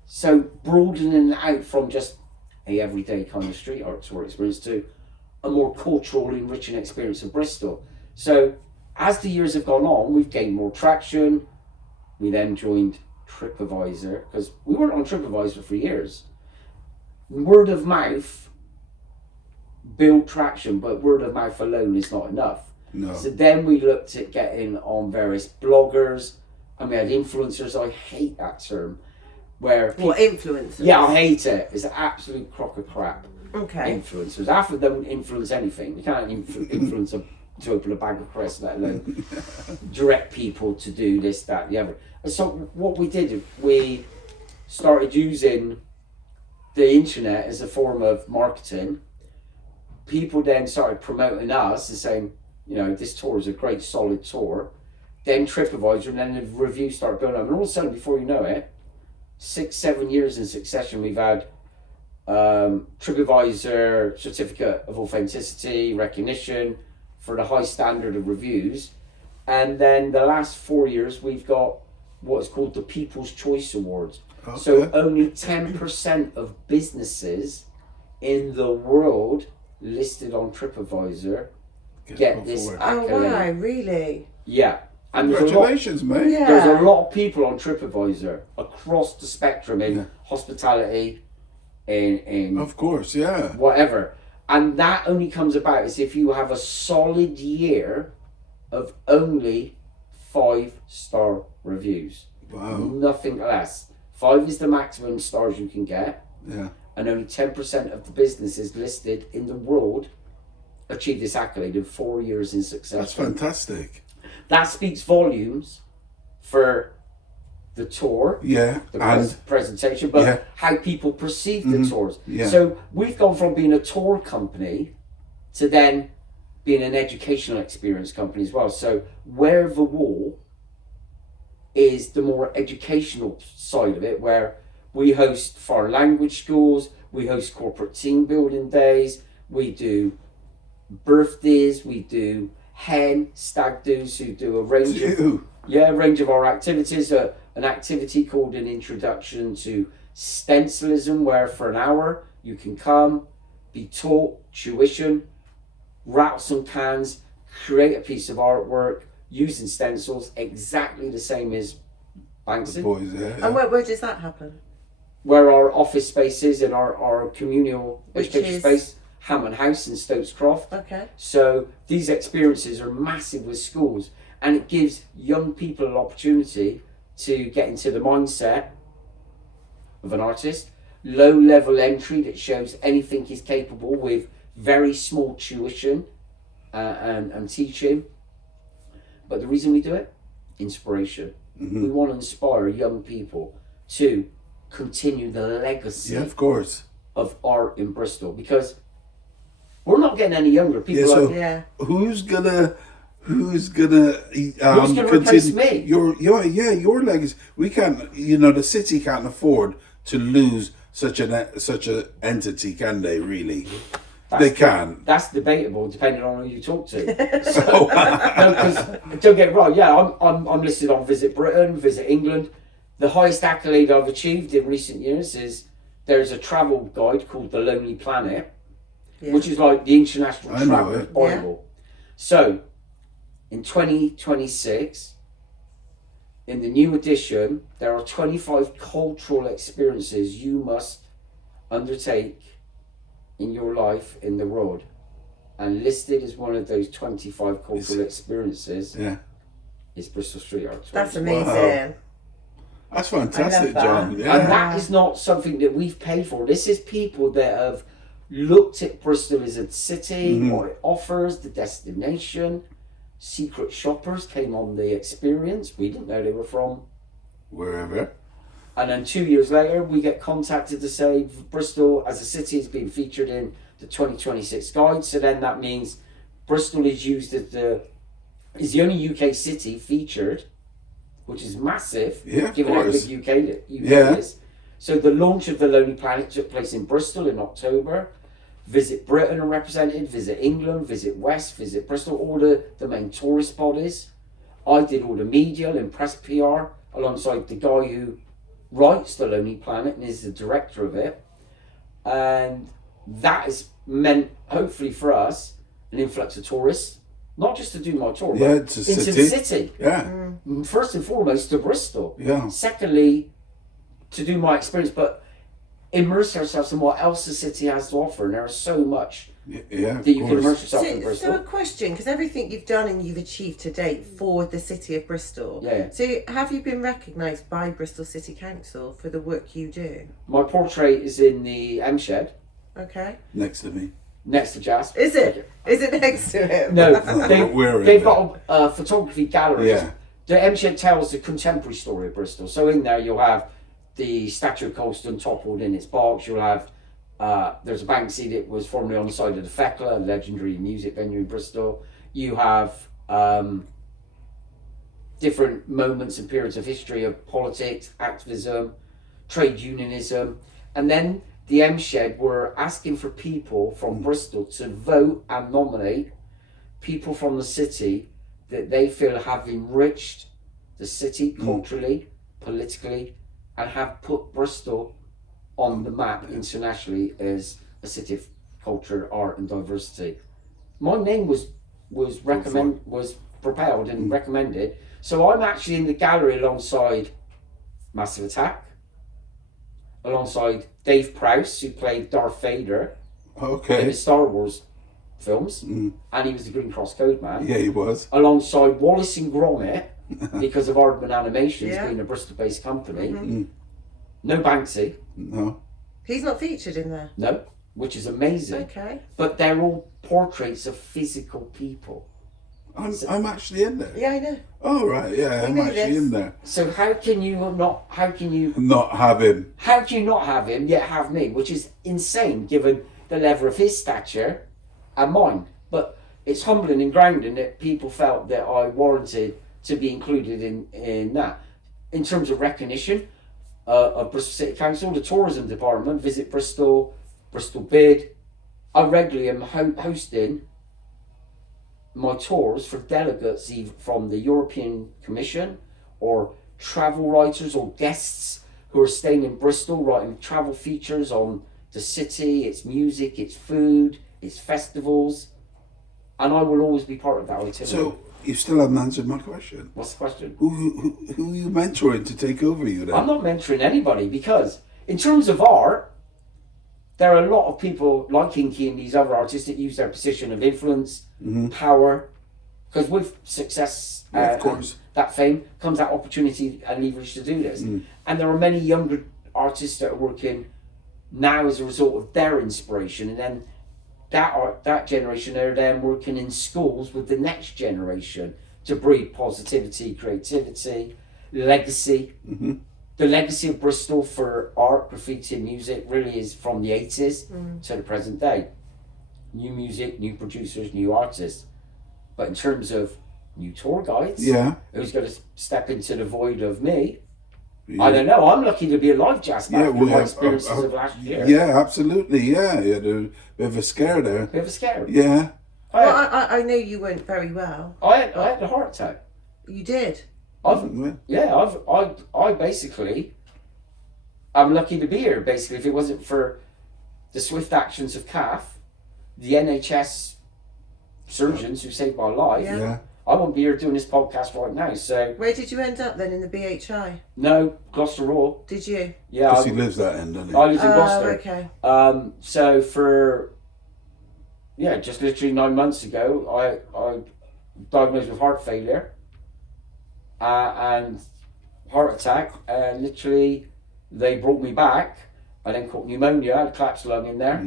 So broadening it out from just a everyday kind of street art tour experience to a more cultural enriching experience of Bristol. So as the years have gone on, we've gained more traction. We then joined TripAdvisor, because we weren't on TripAdvisor for years. Word of mouth build traction, but word of mouth alone is not enough. No. So then we looked at getting on various bloggers, and we had influencers. I hate that term. Influencers? Yeah, I hate it. It's an absolute crock of crap. Okay. Influencers. Half of them don't influence anything. You can't influence them to open a bag of crisps, let alone direct people to do this, that, the other. And so what we did, we started using the internet as a form of marketing. People then started promoting us and saying, you know, this tour is a great solid tour. Then TripAdvisor, and then the reviews start building up. And all of a sudden, before you know it, 6-7 years in succession, we've had TripAdvisor certificate of authenticity, recognition for the high standard of reviews. And then the last 4 years, we've got what is called the People's Choice Awards. Okay. So only 10% of businesses in the world listed on TripAdvisor get this accolade. Oh wow, really? Yeah. And Congratulations, mate. Yeah. there's a lot of people on TripAdvisor across the spectrum in hospitality, in Of course, yeah. whatever. And that only comes about as if you have a solid year of only 5-star reviews. Wow. Nothing less. 5 is the maximum stars you can get. Yeah. And only 10% of the businesses listed in the world achieved this accolade in 4 years in succession. That's fantastic. That speaks volumes for the tour, Yeah. the presentation, but how people perceive the tours. Yeah. So we've gone from being a tour company to then being an educational experience company as well. So where the wall is the more educational side of it, where we host foreign language schools, we host corporate team building days, we do birthdays, we do hen stag do's, who do a range of our activities. An activity called an introduction to stencilism, where for an hour you can come, be taught tuition, rattle some cans, create a piece of artwork using stencils, exactly the same as Banksy. Boys, yeah. And where does that happen? Where our office space is and our communal Which education is? space, Hammond House in Stokescroft. Okay. So these experiences are massive with schools, and it gives young people an opportunity to get into the mindset of an artist. Low level entry that shows anything is capable with very small tuition and teaching. But the reason we do it, inspiration. We want to inspire young people to continue the legacy Yeah, of course. of art in Bristol, because we're not getting any younger. People Yeah, so Yeah. who's gonna replace me? Your legacy. We can't, the city can't afford to lose such a entity, can they? Really, they can. That's debatable, depending on who you talk to. So, no, because don't get it wrong. Yeah, I'm listed on Visit Britain, Visit England. The highest accolade I've achieved in recent years is there's a travel guide called The Lonely Planet, which is like the International Traveller's Bible. So, in 2026, in the new edition, there are 25 cultural experiences you must undertake in your life in the world. And listed as one of those 25 cultural experiences is Bristol Street Art Tours. That's amazing. Wow. That's fantastic, that. John. Yeah. And that is not something that we've paid for. This is people that have looked at Bristol as a city, what it offers, the destination. Secret shoppers came on the experience. We didn't know they were from Wherever. And then 2 years later, we get contacted to say Bristol as a city is being featured in the 2026 guide. So then that means Bristol is used as is the only UK city featured, which is massive, given how big UK is. So the launch of The Lonely Planet took place in Bristol in October. Visit Britain are represented, Visit England, Visit West, Visit Bristol, all the main tourist bodies. I did all the media and press PR alongside the guy who writes The Lonely Planet and is the director of it. And that has meant, hopefully for us, an influx of tourists, not just to do my tour, but it's into the city. Yeah. First and foremost, to Bristol. Yeah. Secondly, to do my experience, but immerse ourselves in what else the city has to offer. And there is so much that you can immerse yourself in Bristol. So a question, because everything you've done and you've achieved to date for the city of Bristol. Yeah. So have you been recognised by Bristol City Council for the work you do? My portrait is in the M Shed. Okay. Next to me. Next to Jasper. Is it? Is it next to him? No, We're they've got a photography gallery. Yeah. The M Shed tells the contemporary story of Bristol. So in there you'll have the statue of Colston toppled in its box. You'll have there's a Banksy that was formerly on the side of the Fekla, a legendary music venue in Bristol. You have different moments and periods of history of politics, activism, trade unionism, and then the M Shed were asking for people from Bristol to vote and nominate people from the city that they feel have enriched the city culturally, politically, and have put Bristol on the map internationally as a city of culture, art, and diversity. My name was propelled and recommended. So I'm actually in the gallery alongside Massive Attack, alongside Dave Prowse, who played Darth Vader in the Star Wars films, and he was the Green Cross Code man. Yeah, he was. Alongside Wallace and Gromit, because of Aardman Animations being a Bristol-based company. No Banksy. No. He's not featured in there. No, which is amazing. Okay. But they're all portraits of physical people. I'm actually in there. Yeah, I know. Oh right, yeah, I'm actually in there. So how can you not have him? How can you not have him yet have me? Which is insane, given the level of his stature and mine. But it's humbling and grounding that people felt that I warranted to be included in that. In terms of recognition of Bristol City Council, the tourism department, Visit Bristol, Bristol Bid. I regularly am hosting my tours for delegates either from the European Commission or travel writers or guests who are staying in Bristol, writing travel features on the city, its music, its food, its festivals, and I will always be part of that itinerary. So you still haven't answered my question. What's the question? Who are you mentoring to take over you then? I'm not mentoring anybody, because in terms of art, there are a lot of people like Inky and these other artists that use their position of influence, power, because with success, of course, that fame comes that opportunity and leverage to do this. And there are many younger artists that are working now as a result of their inspiration, and then that generation are then working in schools with the next generation to breed positivity, creativity, legacy. The legacy of Bristol for art, graffiti, and music really is from the 80s to the present day. New music, new producers, new artists. But in terms of new tour guides, who's going to step into the void of me? I don't know. I'm lucky to be alive, Jasper, after my experiences of last year. Yeah, absolutely. Yeah, you had a bit of a scare there. Bit of a scare. Yeah. I know you weren't very well. I had a heart attack. You did? I basically, I'm lucky to be here. Basically, if it wasn't for the swift actions of CAF, the NHS surgeons who saved my life, I wouldn't be here doing this podcast right now. So where did you end up then, in the BHI? No, Gloucester Royal. Did you? Yeah, because he lives that end, doesn't he? I live in Gloucester. Okay. So for just literally 9 months ago, I diagnosed with heart failure and heart attack, and literally they brought me back. I then caught pneumonia. I had collapsed lung in there.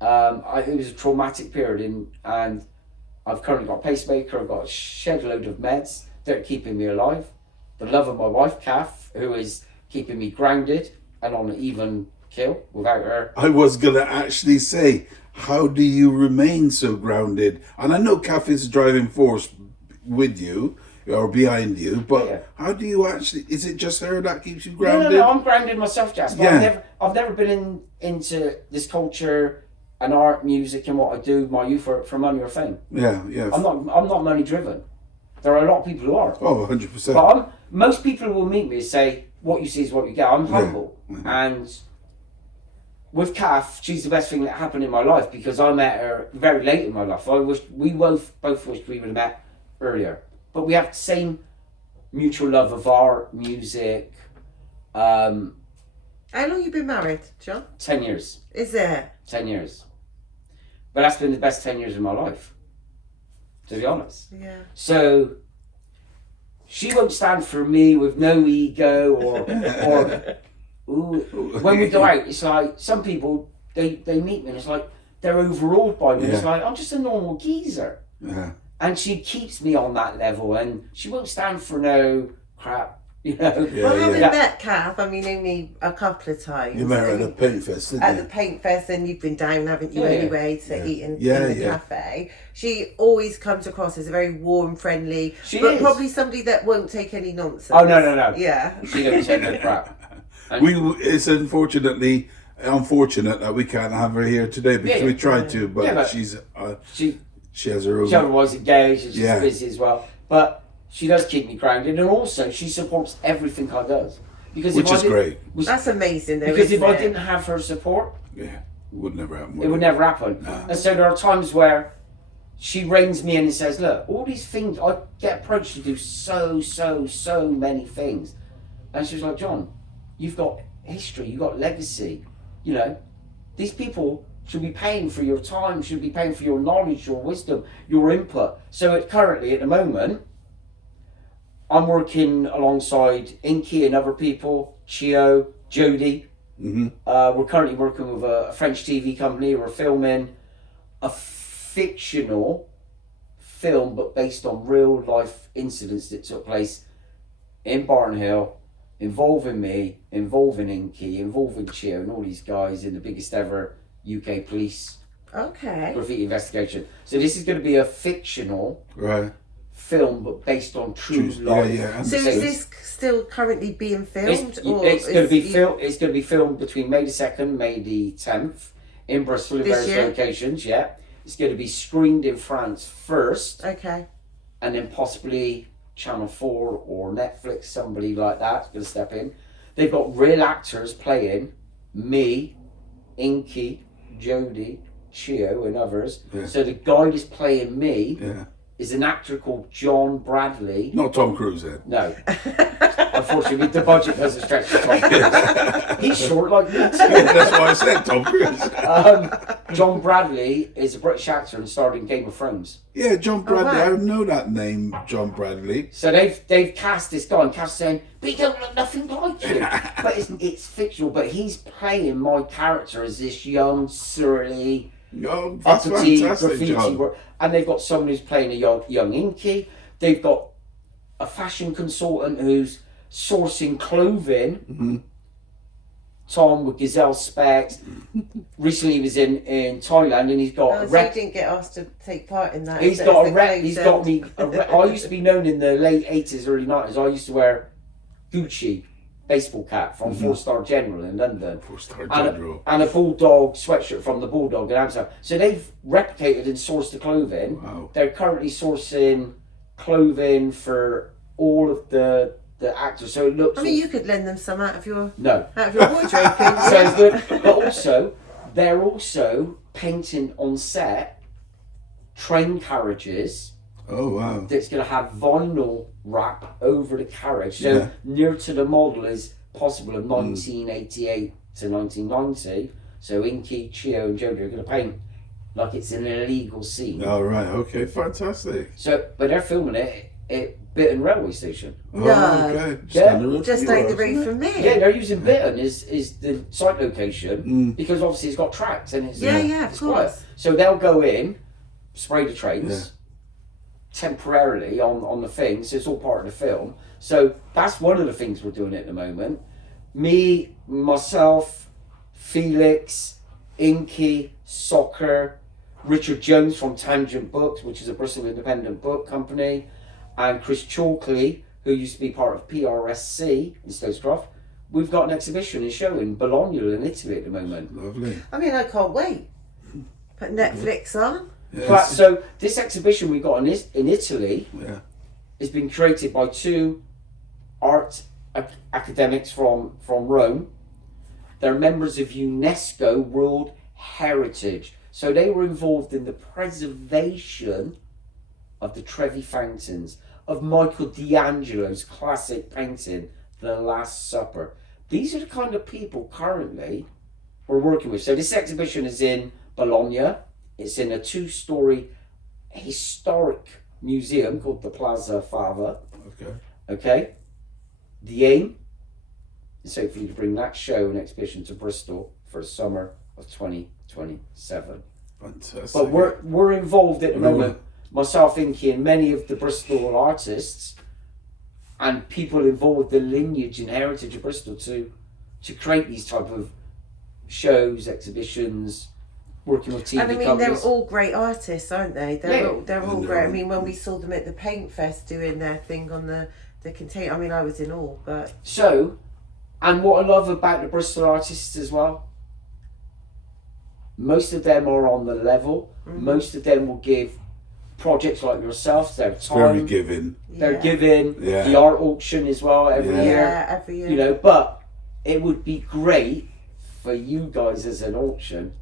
It was a traumatic period, and I've currently got a pacemaker. I've got a shed load of meds that are keeping me alive. The love of my wife, Kath, who is keeping me grounded and on an even keel. Without her, I was gonna actually say, how do you remain so grounded? And I know Kath is a driving force with you or behind you, but how do you actually? Is it just her that keeps you grounded? No, I'm grounded myself, Jasper. I've never been into this culture and art, music, and what I do my youth for money or fame. Yeah. I'm not money driven. There are a lot of people who are. Oh, 100%. But most people who will meet me say, "What you see is what you get." I'm humble, and with Kath, she's the best thing that happened in my life, because I met her very late in my life. We both wished we would have met earlier, but we have the same mutual love of art, music. How long you been married, John? 10 years. Is it? 10 years. But that's been the best 10 years of my life, to be honest. Yeah. So she won't stand for me with no ego or when we go out, it's like some people they meet me and it's like they're overawed by me. It's like I'm just a normal geezer. Yeah. And she keeps me on that level, and she won't stand for no crap You know? Yeah, Well, having yeah. met Kath, I mean, only a couple of times. You met her at the paint fest, didn't At you? the paint fest, and you've been down, haven't you, Yeah. anyway, to Yeah. eat in Yeah, the yeah. cafe. She always comes across as a very warm, friendly, She but is. probably somebody that won't take any nonsense. Oh, no. Yeah. She don't take no crap. And It's unfortunate that we can't have her here today because Yeah. we tried to, but, Yeah, but she has her She's own. otherwise engaged and she's Yeah. busy as well. But she does keep me grounded, and also she supports everything I do. Because Which if I is didn't- great. That's amazing, though. Because if isn't I it? didn't have her support, Yeah, would never happen. it would never happen. And so there are times where she reins me in and says, "Look, all these things I get approached to do so many things," and she was like, "John, you've got history, you've got legacy. You know, these people should be paying for your time, should be paying for your knowledge, your wisdom, your input." So currently, at the moment, I'm working alongside Inky and other people, Chio, Jody. Mm-hmm. We're currently working with a French TV company. We're filming a fictional film, but based on real life incidents that took place in Barnhill, involving me, involving Inky, involving Chio, and all these guys in the biggest ever UK police Okay. graffiti investigation. So this is going to be a fictional Right. film, but based on true Yeah, life. yeah. So is It's- this still currently being filmed? It's going to be is- filmed. It's going to be filmed between May the 2nd, May the 10th, in Bristol, in This various year? locations. Yeah, it's going to be screened in France first, Okay. and then possibly Channel 4 or Netflix, somebody like that is going to step in. They've got real actors playing me, Inky, Jody, Chio, and others. Yeah. So the guy that's playing me Yeah. is an actor called John Bradley. Not Tom Cruise then. No. Unfortunately, the budget doesn't stretch for Tom Cruise. He's short like me too. That's why I said Tom Cruise. John Bradley is a British actor and starred in Game of Thrones. Yeah, John Bradley. wow. I know that name, John Bradley. So they've cast this guy and cast saying, "But he don't look nothing like you." But it's fictional. But he's playing my character as this young, surly, Oh, that's uppity fantastic, graffiti John. work. And they've got someone who's playing a young Inky. They've got a fashion consultant who's sourcing clothing. Mm-hmm. Tom with Gazelle Specs. Recently he was in Thailand, and he's got Oh, a so you rep. didn't get asked to take part in that? He's so got it's a the rep. clothes He's and- got me. I used to be known in the late 80s, early 90s. I used to wear Gucci baseball cap from 4-Star General in London. 4-Star And General. and a Bulldog sweatshirt from the Bulldog in Amsterdam. So they've replicated and sourced the clothing. Wow. They're currently sourcing clothing for all of the actors. So it looks. I mean, you could lend them some out of your no. wardrobe. couldn't So you? it's good. But also, they're also painting on set train carriages Oh, wow. that's going to have vinyl wrap over the carriage. So Yeah. near to the model is possible of 1988 to 1990. So Inky, Chio, and Jody are going to paint like it's an illegal scene. All right. Okay. Fantastic. So, but they're filming it at Bitton railway station. Oh, No. okay. Yeah. Down the road Just from you, down the isn't road it? from me. Yeah, they're using Bitton is the site location Mm. because obviously it's got tracks and it's Yeah, of it's quiet. course. So they'll go in, spray the trains Yeah. temporarily on the thing, so it's all part of the film. So that's one of the things we're doing at the moment. Me, myself, Felix, Inky, Soccer, Richard Jones from Tangent Books, which is a Bristol independent book company, and Chris Chalkley, who used to be part of PRSC in Stokescroft. We've got an exhibition and show in Bologna in Italy at the moment. Lovely. I mean, I can't wait. Put Netflix on. Yes. But, so this exhibition we got in Italy Yeah. has been created by two art academics from Rome. They're members of UNESCO World Heritage. So they were involved in the preservation of the Trevi Fountains, of Michael D'Angelo's classic painting, The Last Supper. These are the kind of people currently we're working with. So this exhibition is in Bologna. It's in a 2-story historic museum called the Plaza Fava. Okay. Okay? The aim is hopefully to bring that show and exhibition to Bristol for summer of 2027. Fantastic. But we're involved at the Really? moment, myself, Inky, and many of the Bristol artists and people involved with the lineage and heritage of Bristol to create these type of shows, exhibitions, working with TV and I mean, companies. they're all great artists, aren't they? They're all great. I mean, when we saw them at the Paint Fest doing their thing on the container, I mean, I was in awe. But so, and what I love about the Bristol artists as well, most of them are on the level. Mm-hmm. Most of them will give projects like yourself their time. Very giving. They're giving. The art auction as well every year. Yeah, every year. You know, but it would be great for you guys as an auction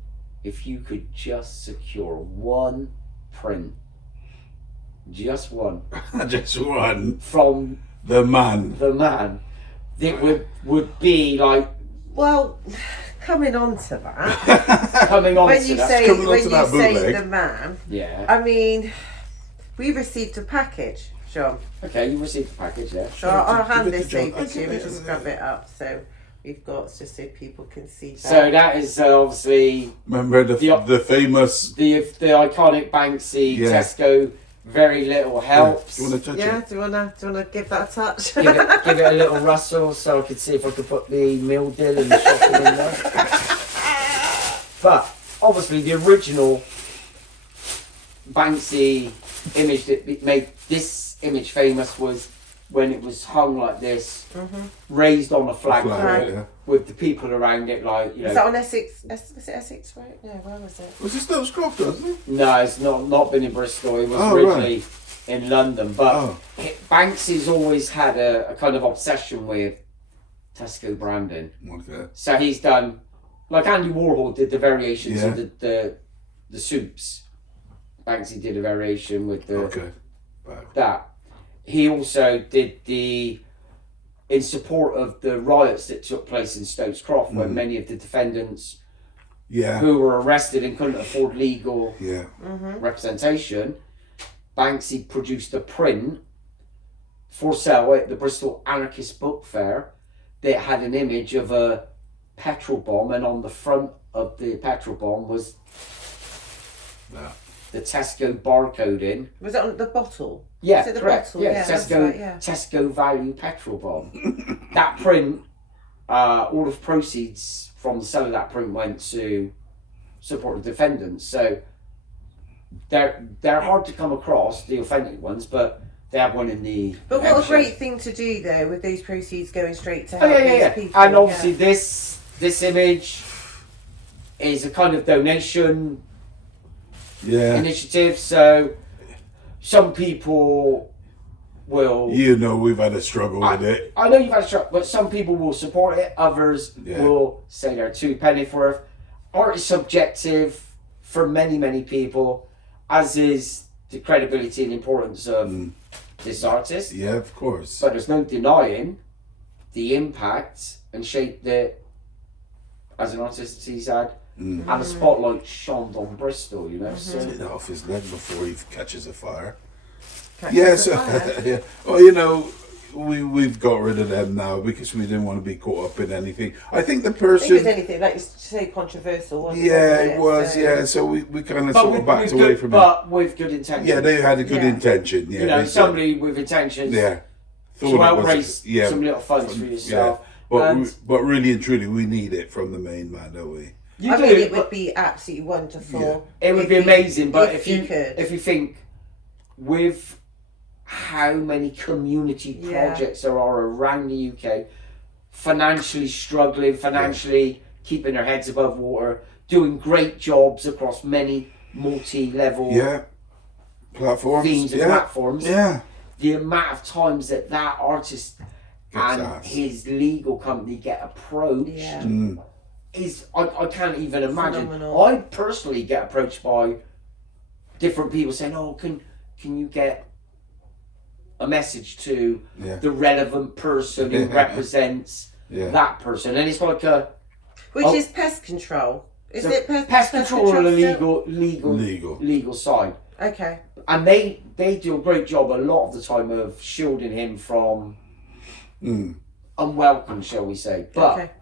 if you could just secure one print. Just one. Just one. From the man. It would be like... Well, coming on to that. When you say the man, I mean, we received a package, John. Okay, you received a package, yeah. So I'll hand this over to you and just grab it up. So we've got, just so people can see that. So that is obviously... Remember the famous... The iconic Banksy Tesco... Very little helps. Do you want to touch it? Do you want to give that a touch? give it a little rustle so I could see if I could put the meal deal and the shopping in there. But obviously the original Banksy image that made this image famous was when it was hung like this, raised on a flagpole with the people around it, like, you know. Was that on Essex? Was it Essex, right? No, where was it? Was it still Scroft, wasn't it? No, it's not been in Bristol. It was originally in London. But Banksy's always had a kind of obsession with Tesco branding. Okay. So he's done, like Andy Warhol did the variations of the soups. Banksy did a variation with the that. He also did in support of the riots that took place in Stokes Croft, where many of the defendants who were arrested and couldn't afford legal representation, Banksy produced a print for sale at the Bristol Anarchist Book Fair that had an image of a petrol bomb, and on the front of the petrol bomb was the Tesco barcoding. Was it on the bottle? Yeah, was it the correct. bottle? Yeah, Tesco value petrol bomb. That print, all of proceeds from the sale of that print went to support the defendants. So they're hard to come across, the authentic ones, but they have one in the. But what a great thing to do though, with those proceeds going straight to help those people. And obviously this image is a kind of donation initiative, so some people will... You know, we've had a struggle with it. I know you've had a struggle, but some people will support it, others will say they're 2 pennies worth. Art is subjective for many, many people, as is the credibility and importance of this artist. Yeah, of course. But there's no denying the impact and shape that, as an artist, he's had. And the spotlight shone on Bristol, you know. So Take that off his leg before he catches a fire. Fire. Yeah. Well, you know, we've got rid of them now because we didn't want to be caught up in anything. I think the person... It was anything, like you say, controversial, wasn't it? It was. So we kind of sort of backed away from it. But with good intention. Yeah, they had a good intention. Yeah, you know, somebody with intentions. Yeah. To outrace some little funds for yourself. Yeah. But really and truly, we need it from the main man, don't we? I mean, it would be absolutely wonderful. Yeah. It would be amazing, but if you think with how many community projects there are around the UK, financially struggling, keeping their heads above water, doing great jobs across many multi-level platforms, themes and platforms. Yeah. The amount of times that artist and his legal company get approached is, I can't even imagine. Phenomenal. I personally get approached by different people saying, "Oh, can you get a message to the relevant person who represents that person?" And it's like which is pest control. Is it pest control on the legal side? Okay. And they do a great job a lot of the time of shielding him from unwelcome, shall we say. But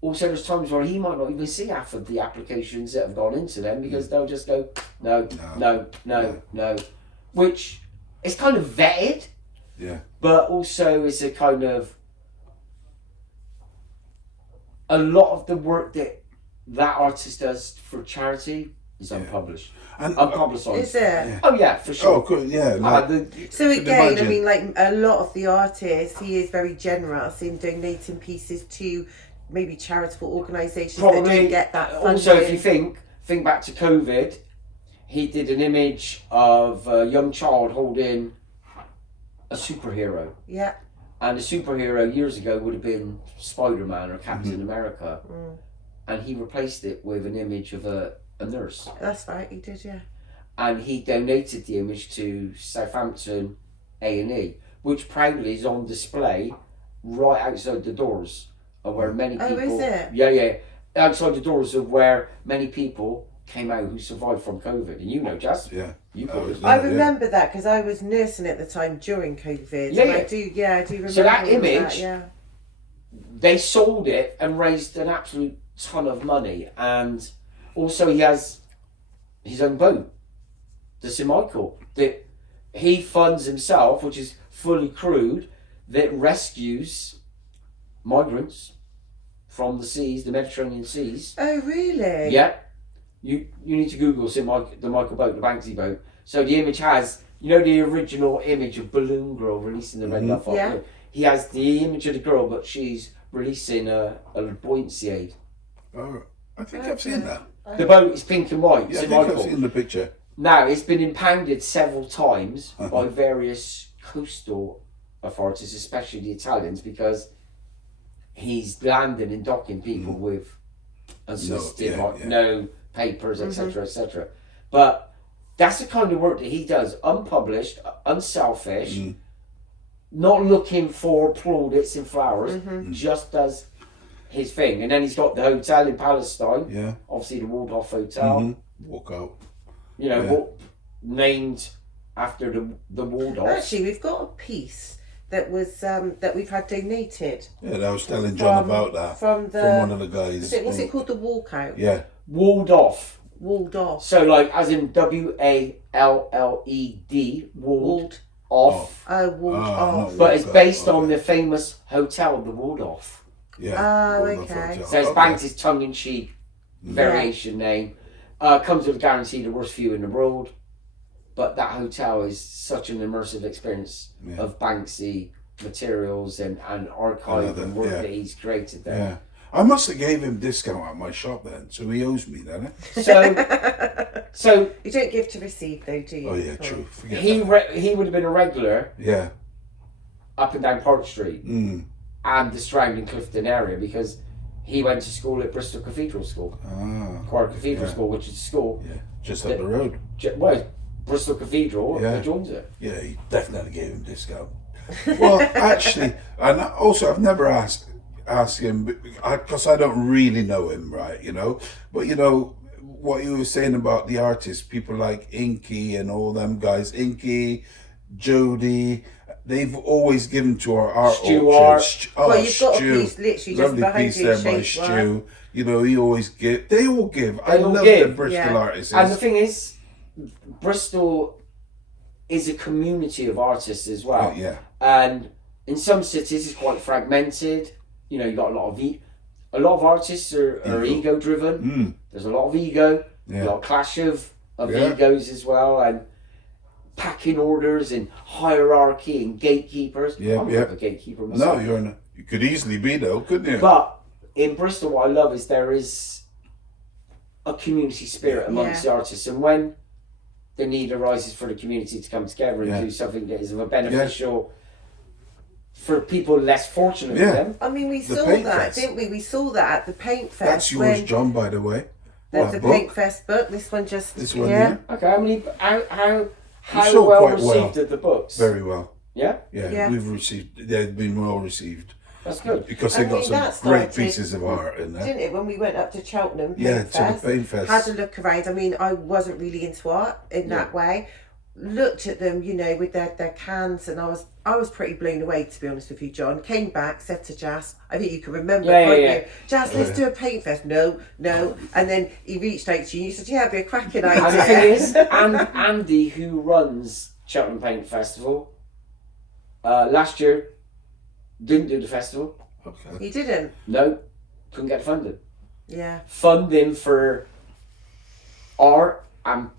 also there's times where he might not even see half of the applications that have gone into them because they'll just go, no. Which is kind of vetted. Yeah. But also is a kind of a lot of the work that artist does for charity is unpublished. And Unpublicised. Is it? Oh yeah, for sure. oh, good, yeah. Like, So could again, imagine. I mean, like a lot of the artists, he is very generous in donating pieces to maybe charitable organisations that don't get that funding. Also, if you think back to COVID, he did an image of a young child holding a superhero. Yeah. And the superhero years ago would have been Spider-Man or Captain America. And he replaced it with an image of a nurse. That's right, he did, yeah. And he donated the image to Southampton A&E, which proudly is on display right outside the doors of where many people... Oh, is it? Yeah. Outside the doors of where many people came out who survived from COVID. And you know, Jess. Yeah. You could. I remember that because I was nursing at the time during COVID. Yeah, and yeah. I do remember So that all image- yeah. They sold it and raised an absolute ton of money. And also he has his own boat, the Sir Michael, that he funds himself, which is fully crewed, that rescues migrants from the seas, the Mediterranean seas. Oh, really? Yeah. You need to Google the Michael boat, the Banksy boat. So the image has, you know, the original image of Balloon Girl releasing the red love. Yeah. He has the image of the girl, but she's releasing a buoyancy aid. Oh, I think I've seen that. The boat is pink and white. Yeah, I Sir think Michael. I've seen the picture. Now, it's been impounded several times by various coastal authorities, especially the Italians, because he's landing and docking people with unsolicited, no papers, etc., etc. But that's the kind of work that he does, unpublished, unselfish, not looking for plaudits and flowers, just does his thing. And then he's got the hotel in Palestine, obviously the Waldorf Hotel. Walk out. You know, named after the Waldorf. Actually, we've got a piece that was that we've had donated. Yeah, I was telling John about that from one of the guys. What's it called? The Walkout. Yeah. Waldorf. Waldorf. So, like, as in WALLED, walled off. Oh, Waldorf. But it's based on the famous hotel, the Waldorf. Yeah. Oh, Waldorf okay. Hotel. So it's Banks' tongue-in-cheek variation name. Comes with a guarantee the worst view in the world. But that hotel is such an immersive experience of Banksy materials and archive and work that he's created there. Yeah. I must have gave him discount at my shop then, so he owes me then. So you don't give to receive though, do you? Oh yeah, true. Forget he that. he would have been a regular Yeah. up and down Park Street and the surrounding Clifton area because he went to school at Bristol Cathedral School, Choir Cathedral School, which is a school just up the road. Well, Bristol Cathedral joins it. Yeah, he definitely gave him discount. Well, actually, and also I've never asked him because I don't really know him, right? You know, but you know what you were saying about the artists, people like Inky and all them guys, Inky, Jody. They've always given to our art orchard. Well, you've got a piece literally just lovely behind piece you, there by shaped Stu. You know, he always give. They all give. I love the Bristol artists. And the thing is, Bristol is a community of artists as well. Yeah. And in some cities, it's quite fragmented. You know, you got a lot of artists are ego driven. There's a lot of ego. A lot of clash of egos as well, and packing orders and hierarchy and gatekeepers. I'm not a gatekeeper myself. No, you're not. You could easily be though, couldn't you? But in Bristol, what I love is there is a community spirit amongst the artists, and when the need arises for the community to come together and do something that is of a beneficial for people less fortunate than them. I mean, we saw that, didn't we? We saw that at the Paint Fest. That's yours, John, by the way. The Paint Fest book. This one just. This one, yeah. Okay, how well received are the books? Very well. Yeah? Yeah, we've received. They've been well received. That's good. Because they got some great pieces of art in there. Didn't it, when we went up to Cheltenham to the Paint Fest. Had a look around. I mean, I wasn't really into art in that way. Looked at them, you know, with their cans, and I was pretty blown away, to be honest with you, John. Came back, said to Jas, I think you can remember, can't you? Jas, let's do a Paint Fest. No. And then he reached out to you and you said, yeah, it'd be a cracking idea. And the thing is, Andy, who runs Cheltenham Paint Festival, Last year, didn't do the festival. Okay. You didn't? No, couldn't get funding. Yeah. Funding for art and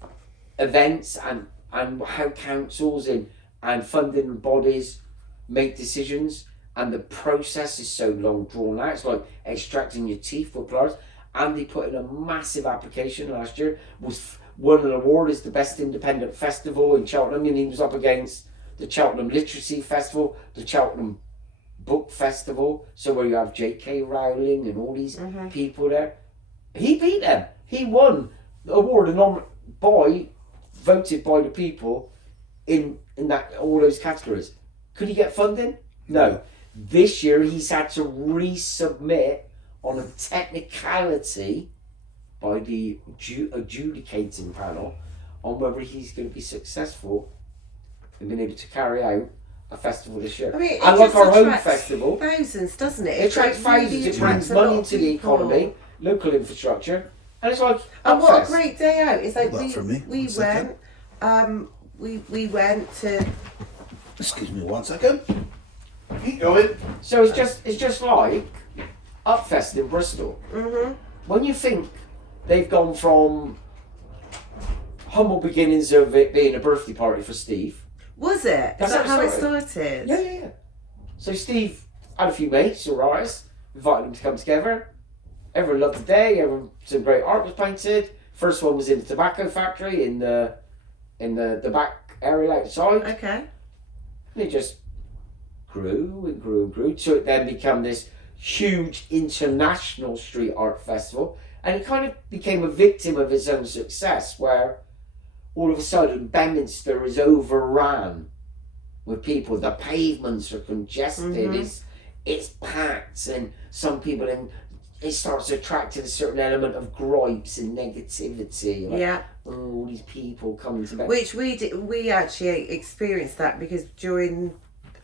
events and how councils and funding bodies make decisions, and the process is so long drawn out. It's like extracting your teeth for players. Andy put in a massive application last year, won an award as the best independent festival in Cheltenham, and he was up against the Cheltenham Literacy Festival, the Cheltenham Book Festival, so where you have J.K. Rowling and all these people there. He beat them. He won the award voted by the people in that all those categories. Could he get funding? No. This year he's had to resubmit on a technicality by the adjudicating panel on whether he's going to be successful in being able to carry out a festival this year. I mean, and like our home festival, thousands, doesn't it? It attracts thousands. It brings money into the economy, local infrastructure, and it's like. And what a great day out! It's like we went to. Excuse me 1 second. Keep going. So it's just like Upfest in Bristol. Mm-hmm. When you think they've gone from humble beginnings of it being a birthday party for Steve. Was it? That's Is that how it started. started? Yeah. So Steve had a few mates or artists, invited them to come together. Everyone loved the day. Some great art was painted. First one was in the tobacco factory in the back area outside. Okay. And it just grew and grew and grew to it then become this huge international street art festival, and it kind of became a victim of its own success, where all of a sudden Bedminster is overrun with people. The pavements are congested. It's packed, and some people it starts attracting a certain element of gripes and negativity. Like, all these people coming to bed. Which we actually experienced that because during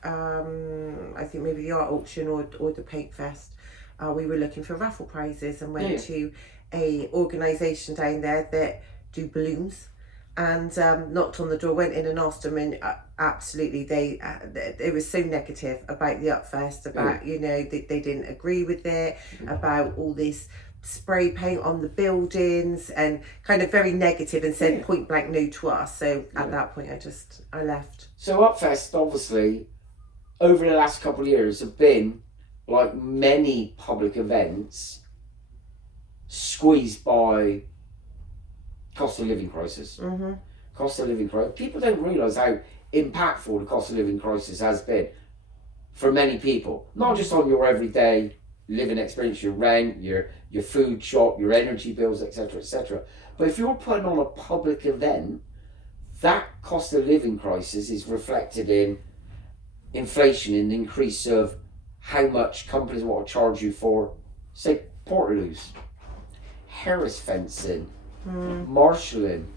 I think maybe the art auction or the paint fest, we were looking for raffle prizes and went to a organisation down there that do balloons, and knocked on the door, went in and asked them, and absolutely they were so negative about the Upfest, about they didn't agree with it, about all this spray paint on the buildings, and kind of very negative, and said point blank no to us. So at that point I left. So Upfest obviously over the last couple of years have been, like many public events, squeezed by cost of living crisis. Cost of living crisis. People don't realise how impactful the cost of living crisis has been for many people. Not just on your everyday living experience, your rent, your food shop, your energy bills, etc., etc. But if you're putting on a public event, that cost of living crisis is reflected in inflation, in the increase of how much companies want to charge you for, say, Portaloos, Harris fencing, marshalling,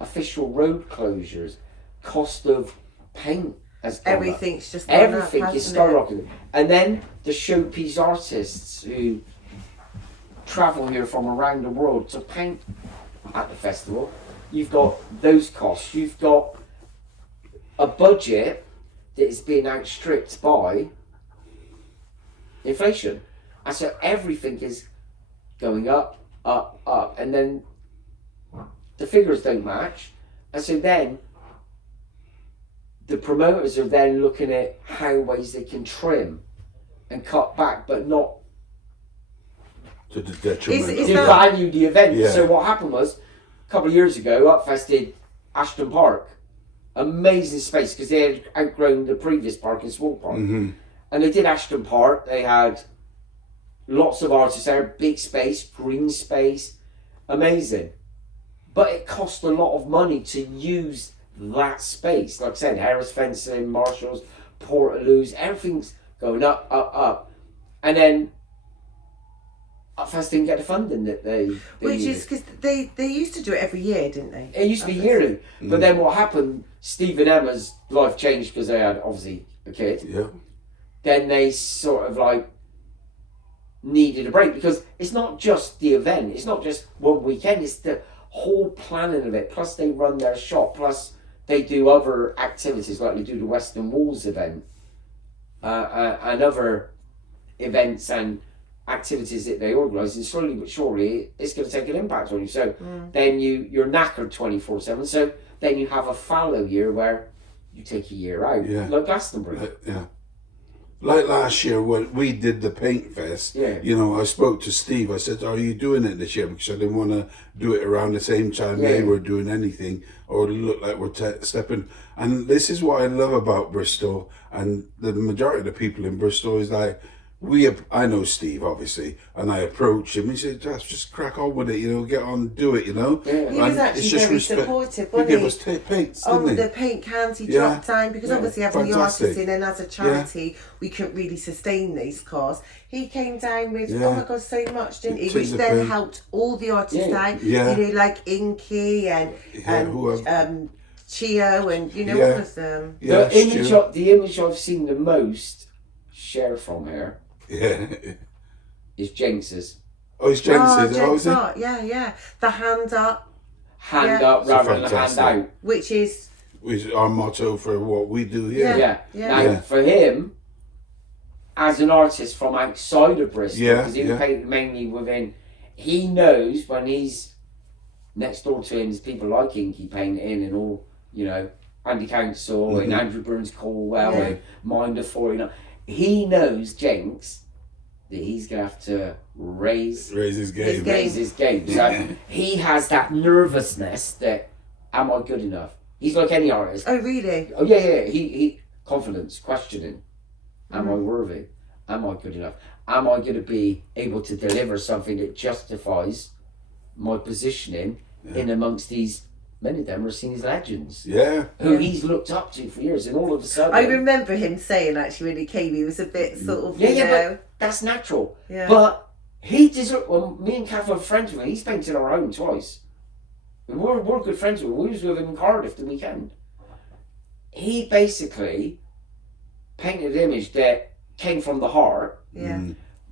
official road closures, cost of paint has gone Everything's up. just Everything is skyrocketing. And then the showpiece artists who travel here from around the world to paint at the festival, you've got those costs. You've got a budget that is being outstripped by inflation. And so everything is going up, and then the figures don't match. And so then the promoters are then looking at how ways they can trim and cut back, but not To the detriment. devalue the event. Yeah. So what happened was, a couple of years ago, Upfest did Ashton Park. Amazing space, because they had outgrown the previous park in Small Park. And they did Ashton Park. They had lots of artists there, big space, green space, amazing. But it cost a lot of money to use that space. Like I said, Harris fencing, Marshalls, Portaloos, everything's going up. And then Upfest didn't get the funding that they Which needed. is because they used to do it every year, didn't they? It used to be yearly. But then what happened, Steve and Emma's life changed because they had obviously a kid. Yeah. Then they sort of like needed a break, because it's not just the event, it's not just one weekend, it's the whole planning of it. Plus they run their shop, plus they do other activities, like they do the Western Walls event and other events and activities that they organise, and slowly but surely it's going to take an impact on you. So then you're knackered 24/7. So then you have a fallow year where you take a year out, like Glastonbury. Yeah. Like last year when we did the paint fest, Yeah. you know, I spoke to Steve. I said, "Are you doing it this year?" Because I didn't want to do it around the same time they were doing anything, or look like we're stepping. And this is what I love about Bristol, and the majority of the people in Bristol is like, I know Steve obviously, and I approached him. He said, "Just crack on with it, you know, get on, do it, you know." Yeah. He was actually very supportive, wasn't He he? gave us paints, Oh, didn't he? the paint cans he dropped down, because obviously having the Fantastic. artists in, and as a charity we couldn't really sustain these costs. He came down with oh my god so much, didn't he? Which then paint. helped all the artists out. Yeah. You know, like Inky and Chio and you know all of them. Yeah, The image I've seen the most shared from here is Jenks's. Oh, it's Jenks's. Oh, Is it? Jenks, yeah. The hand up, Hand Yeah. up rather than hand fantastic. out. which is Which is our motto for what we do here. Yeah. Yeah. Now, Yeah. for him, as an artist from outside of Bristol, because he was painting mainly within, he knows when he's next door to him, there's people like Inky painting and all, you know, Andy Council and Andrew Burns Caldwell and Minder 49. He knows Jenks that he's going to have to raise his game. raise his game. So he has that nervousness that, am I good enough? He's like any artist. oh really? Oh yeah. He confidence, questioning. Am I worthy? Am I good enough? Am I going to be able to deliver something that justifies my positioning in amongst these? Many of them are seen as legends. Yeah. Who he's looked up to for years, and all of a sudden, I remember him saying actually when he came, he was a bit sort of but that's natural. Yeah. But he deserved. Well, me and Kath are friends with him. He's painted our home twice. We're good friends with him. We was with him in Cardiff the weekend. He basically painted an image that came from the heart. Yeah.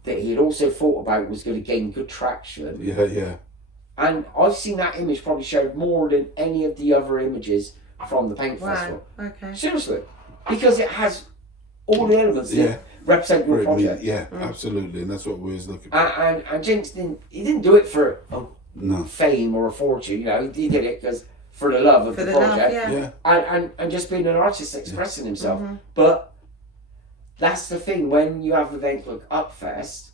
That he had also thought about was going to gain good traction. Yeah. And I've seen that image probably shared more than any of the other images from the paint festival. Okay. Seriously, because it has all the elements that represent your project. Yeah, absolutely, and that's what we was looking for. And Jenks didn't do it for fame or a fortune. You know, he did it because for the love of the project, and just being an artist expressing himself. But that's the thing, when you have events like Upfest,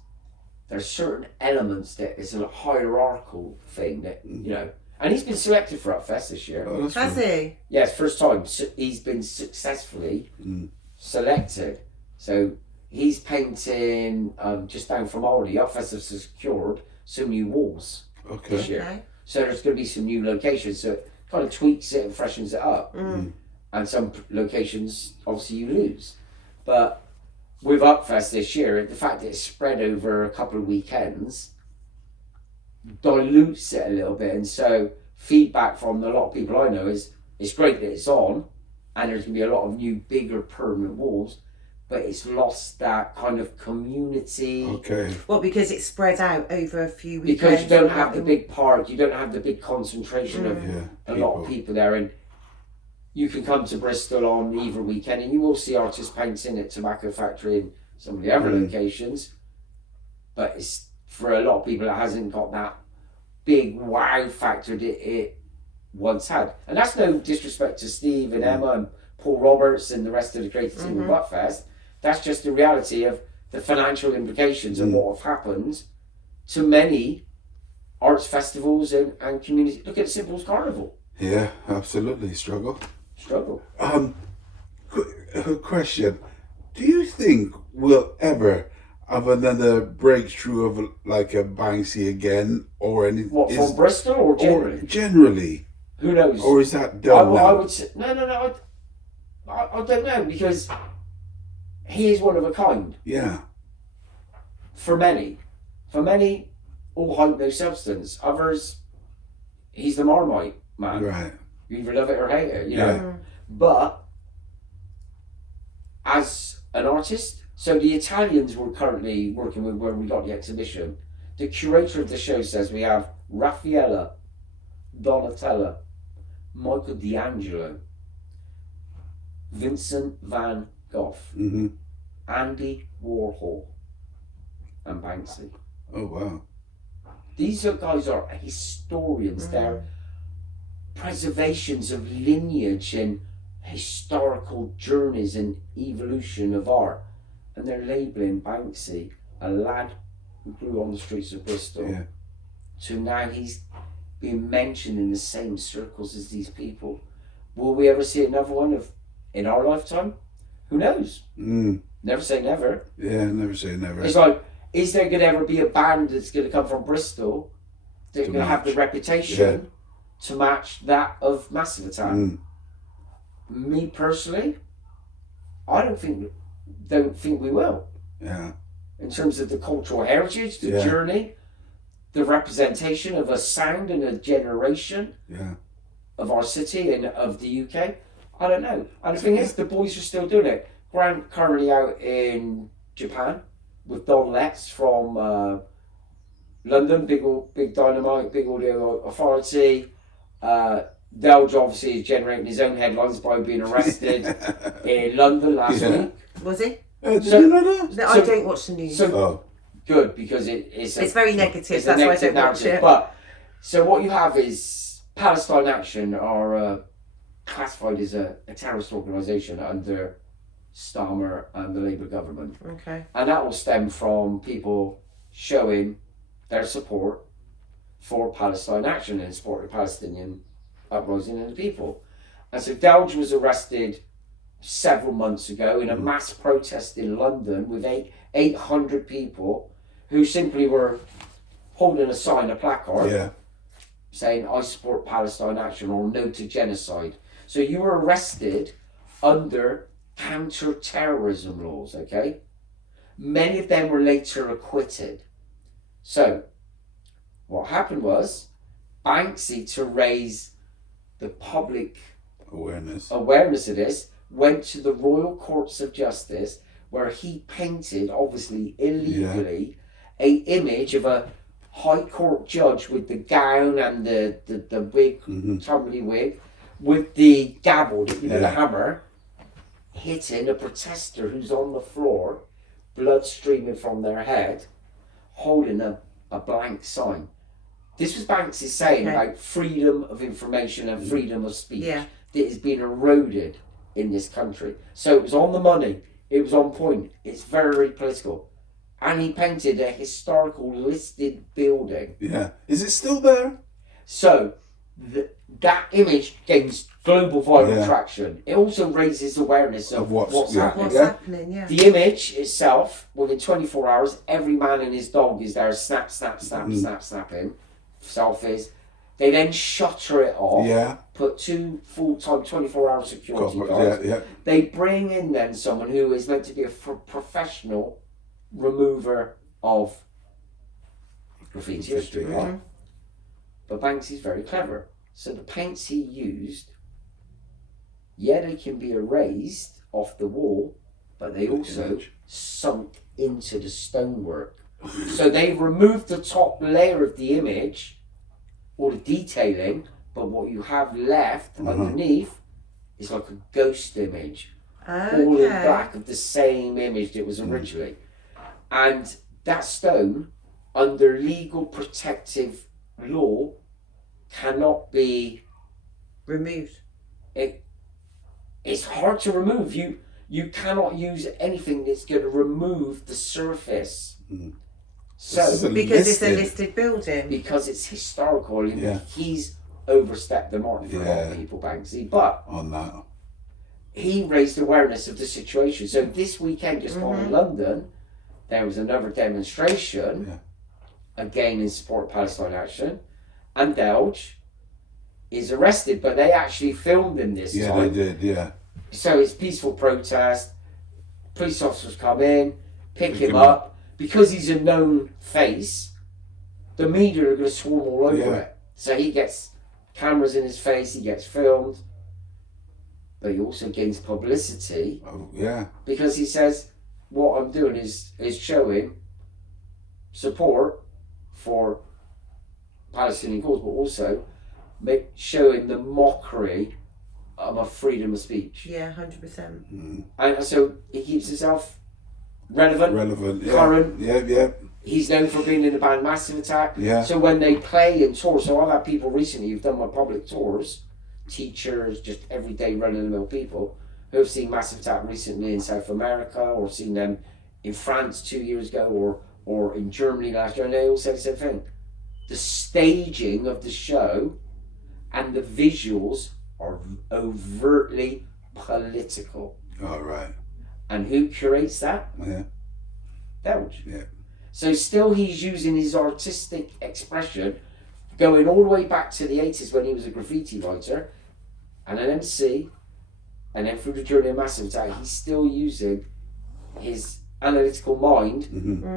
there's certain elements that is a hierarchical thing that you know. And he's been selected for Upfest this year. Oh, Has he? Yes, first time he's been successfully selected. So he's painting just down from Aldi. Upfest have secured some new walls this year. Okay. So there's going to be some new locations. So it kind of tweaks it and freshens it up. And some locations, obviously, you lose. But with Upfest this year, the fact that it's spread over a couple of weekends dilutes it a little bit, and so feedback from a lot of people I know is it's great that it's on and there's going to be a lot of new bigger permanent walls, but it's lost that kind of community. Okay. Well, because it's spread out over a few weekends. Because you don't have the big park, you don't have the big concentration of a lot of people there, and you can come to Bristol on either weekend and you will see artists painting at Tobacco Factory and some of the other locations, but it's for a lot of people it hasn't got that big wow factor that it once had. And that's no disrespect to Steve and Emma and Paul Roberts and the rest of the creative team of Buttfest. That's just the reality of the financial implications of what have happened to many arts festivals and community. Look at Simple's Carnival. Yeah, absolutely. Struggle. Question. Do you think we'll ever have another breakthrough of like a Banksy again or anything? What, from Bristol or generally? Generally. Who knows? Or is that done now? I would say, no. I don't know, because he is one of a kind. Yeah. For many, all hype, no substance. Others, he's the Marmite man. Right. You either love it or hate it, you know. But as an artist, so the Italians we're currently working with when we got the exhibition, the curator of the show says we have Raffaella, Donatella, Michael D'Angelo, Vincent van Gogh, Andy Warhol and Banksy. Oh wow. These guys are historians. They're preservations of lineage and historical journeys and evolution of art. And they're labelling Banksy, a lad who grew on the streets of Bristol, Yeah. to now he's being mentioned in the same circles as these people. Will we ever see another one in our lifetime? Who knows? Never say never. Yeah, never say never. It's like, is there going to ever be a band that's going to come from Bristol that's going to have the reputation to match that of Massive Attack? Me personally, I don't think we will. Yeah. In terms of the cultural heritage, the journey, the representation of a sound and a generation of our city and of the UK, I don't know. And the thing is, the boys are still doing it. Grant currently out in Japan with Don Letts from London, big Dynamite, big audio authority. Delge obviously is generating his own headlines by being arrested in London last week. Was he? Did you know that? No, I don't watch the news. Good, because it's very negative. It's that's a why I negative don't watch narrative. it. But so what you have is Palestine Action are classified as a terrorist organisation under Starmer and the Labour government. Okay. And that will stem from people showing their support for Palestine Action and support the Palestinian uprising and the people. And so Delge was arrested several months ago in a mass protest in London with 800 people who simply were holding a sign, a placard, saying, I support Palestine Action or no to genocide. So you were arrested under counter-terrorism laws, okay? Many of them were later acquitted. So what happened was Banksy, to raise the public awareness of this, went to the Royal Courts of Justice, where he painted, obviously illegally, a image of a High Court judge with the gown and the wig, tumbly wig, with the gavel, the hammer, hitting a protester who's on the floor, blood streaming from their head, holding a blank sign. This was Banksy saying about freedom of information and freedom of speech that is being eroded in this country. So it was on the money, it was on point, it's very, very political. And he painted a historical listed building. Yeah. Is it still there? So that image gains global viral traction. It also raises awareness of what's happening. What's happening, The image itself, within 24 hours, every man and his dog is there snapping selfies. They then shutter it off, put 2 full-time 24-hour security guards. They bring in then someone who is meant to be a professional remover of graffiti or street art. But Banksy's very clever. So the paints he used, they can be erased off the wall, but they also sunk into the stonework. So they removed the top layer of the image, or the detailing, but what you have left underneath is like a ghost image, all in black of the same image that was originally. And that stone, under legal protective law, cannot be removed. It's hard to remove. You cannot use anything that's going to remove the surface. So because it's a listed building. Because it's historical. He's overstepped the mark for a lot of people, Banksy. But on that, he raised awareness of the situation. So this weekend, just gone in London, there was another demonstration, again in support of Palestine Action, and Delge is arrested, but they actually filmed him this time. Yeah, they did, So it's peaceful protest, police officers come in, pick him up. Because he's a known face, the media are going to swarm all over it. So he gets cameras in his face, he gets filmed, but he also gains publicity. Because he says, what I'm doing is showing support for Palestinian cause, but also showing the mockery of a freedom of speech. 100%. And so he keeps himself relevant, yeah. current. Yeah. He's known for being in the band Massive Attack. Yeah. So when they play and tour, so I've had people recently who've done my public tours, teachers, just everyday run-of-the-mill people, who have seen Massive Attack recently in South America, or seen them in France 2 years ago, or in Germany last year, and they all say the same thing. The staging of the show and the visuals are overtly political. All right. And who curates that? Yeah. Belge. Yeah. So still he's using his artistic expression, going all the way back to the 80s when he was a graffiti writer and an MC, and then through the journey of Massive Attack, he's still using his analytical mind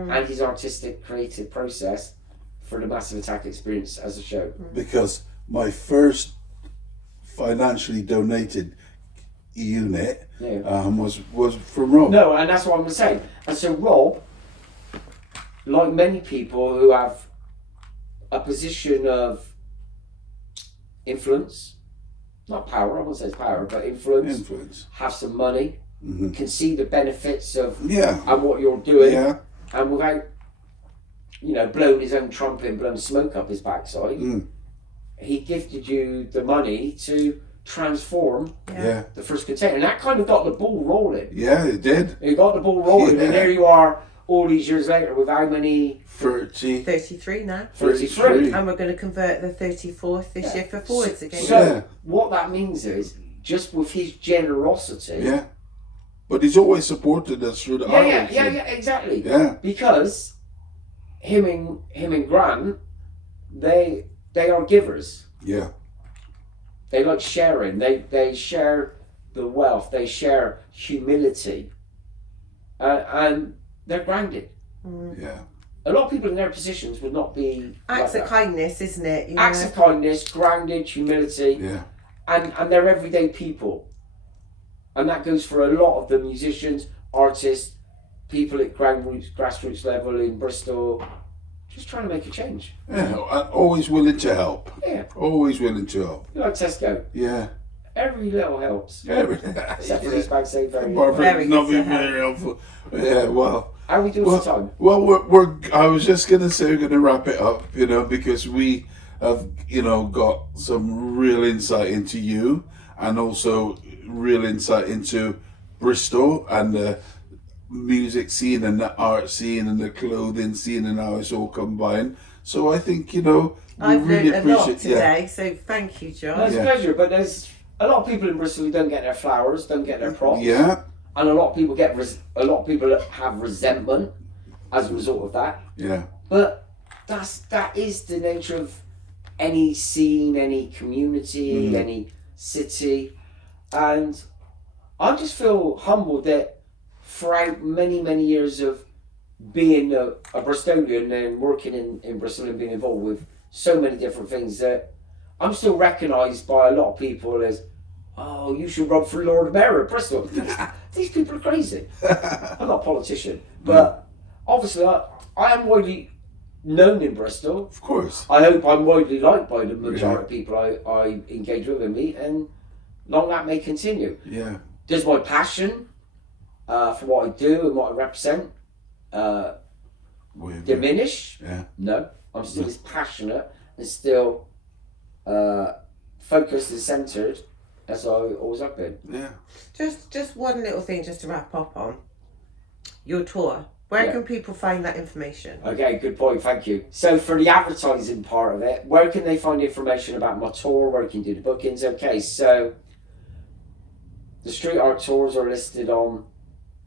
and his artistic creative process for the Massive Attack experience as a show. Because my first financially donated unit was from Rob. No, and that's what I'm saying. And so Rob, like many people who have a position of influence, not power, I won't say it's power, but influence, have some money, can see the benefits of and what you're doing, and without, blowing his own trumpet and blowing smoke up his backside, he gifted you the money to transform the first container, and that kind of got the ball rolling. Yeah, it did. It got the ball rolling, and there you are all these years later with how many? 33 now. 33. And we're going to convert the 34th this year for forwards again. So what that means is, just with his generosity. Yeah. But he's always supported us through the artwork. Yeah, exactly. Yeah. Because him and Grant, they are givers. Yeah. They like sharing. They share the wealth. They share humility. And they're grounded. Yeah. A lot of people in their positions would not be acts like of kindness, isn't it? Acts of kindness, grounded, humility. Yeah. And they're everyday people. And that goes for a lot of the musicians, artists, people at grassroots level in Bristol, just trying to make a change. Yeah, always willing to help. Yeah. Always willing to help. Like Tesco. Yeah. Every little helps. Except for these bags say very not being very helpful. Yeah, well. How are we doing for time? Well, we're I was just going to say we're going to wrap it up, because we have, got some real insight into you, and also real insight into Bristol and the music scene and the art scene and the clothing scene and how it's all combined. So I think, we I've really learned a lot appreciate today, so thank you, John. No, it's a pleasure, but there's a lot of people in Bristol who don't get their flowers, don't get their props. Yeah. And a lot of people have resentment as a result of that. Yeah. But that is the nature of any scene, any community, any city. And I just feel humbled that throughout many, many years of being a Bristolian and working in Bristol and being involved with so many different things, that I'm still recognised by a lot of people as, oh, you should run for Lord Mayor of Bristol. These people are crazy. I'm not a politician, but obviously I am widely known in Bristol. Of course. I hope I'm widely liked by the majority of people I engage with and meet, and long that may continue. Yeah. Does my passion for what I do and what I represent diminish? Yeah. No, I'm still as passionate and still focused and centred as I always have been. Yeah. Just one little thing just to wrap up on. Your tour. Where can people find that information? Okay, good point, thank you. So for the advertising part of it, where can they find information about my tour, where can you do the bookings? Okay, so the street art tours are listed on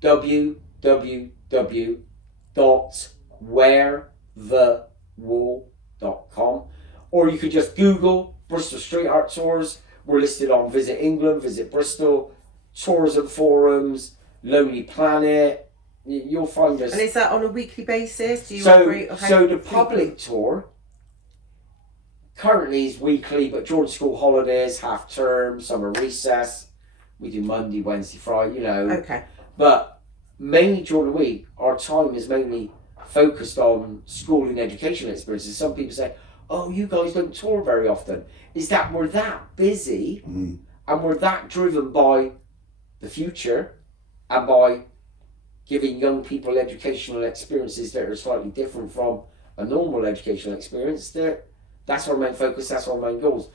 www.wherethewall.com, or you could just Google Bristol Street Art Tours. We're listed on Visit England, Visit Bristol, Tourism Forums, Lonely Planet. You'll find us. And is that on a weekly basis? Do you operate? So the public tour currently is weekly, but during school holidays, half term, summer recess, we do Monday, Wednesday, Friday, Okay. But mainly during the week, our time is mainly focused on school and education experiences. Some people say, oh, you guys don't tour very often. Is that we're that busy and we're that driven by the future and by giving young people educational experiences that are slightly different from a normal educational experience. That's our main focus, that's our main goals.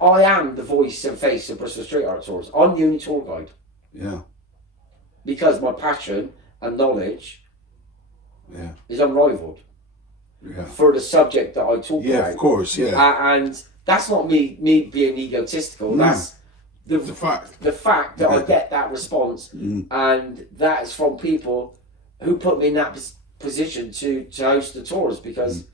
I am the voice and face of Bristol Street Art Tours. I'm the only tour guide. Yeah. Because my passion and knowledge is unrivaled. Yeah. For the subject that I talk about. Yeah, of course, yeah. And that's not me being egotistical. No. That's the fact. The fact that I get that response, and that is from people who put me in that position to host the tours, because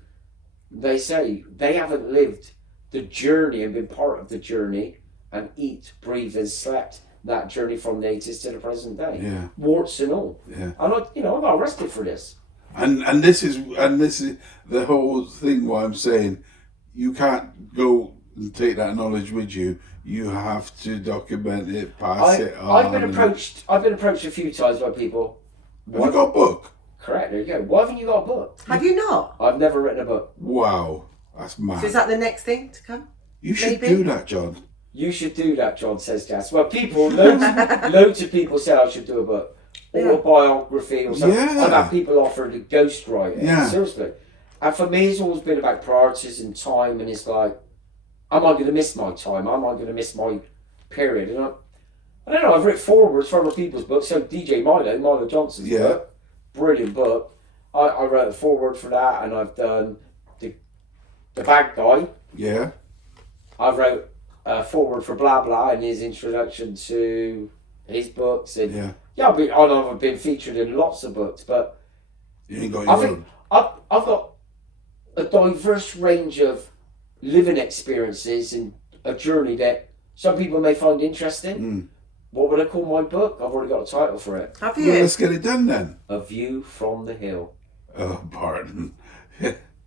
they say they haven't lived the journey and been part of the journey and eat, breathe, and slept that journey from the 80s to the present day. Yeah. Warts and all. Yeah. And I got arrested for this. And this is the whole thing. Why I'm saying you can't go and take that knowledge with you. You have to document it, pass it on. I've been approached a few times by people. Have you got a book? Correct. There you go. Why haven't you got a book? Have you not? I've never written a book. Wow, that's mad. So is that the next thing to come? You should maybe? do that, John. You should do that, John, says Jas. Well, loads of people said I should do a book. Autobiography or something. Yeah. I've had people offer to ghostwrite it. Yeah. Seriously. And for me, it's always been about priorities and time, and it's like, am I going to miss my time? Am I going to miss my period? And I don't know, I've written forwards for other people's books. So DJ Milo Johnson's book, brilliant book. I wrote a forward for that, and I've done the Bad Guy. Yeah. I wrote a forward for Blah Blah in his introduction to his books, and I've been featured in lots of books, but you ain't got your own. I've got a diverse range of living experiences and a journey that some people may find interesting. What would I call my book? I've already got a title for it. Have you? Well, let's get it done then. A View from the Hill. Oh, pardon.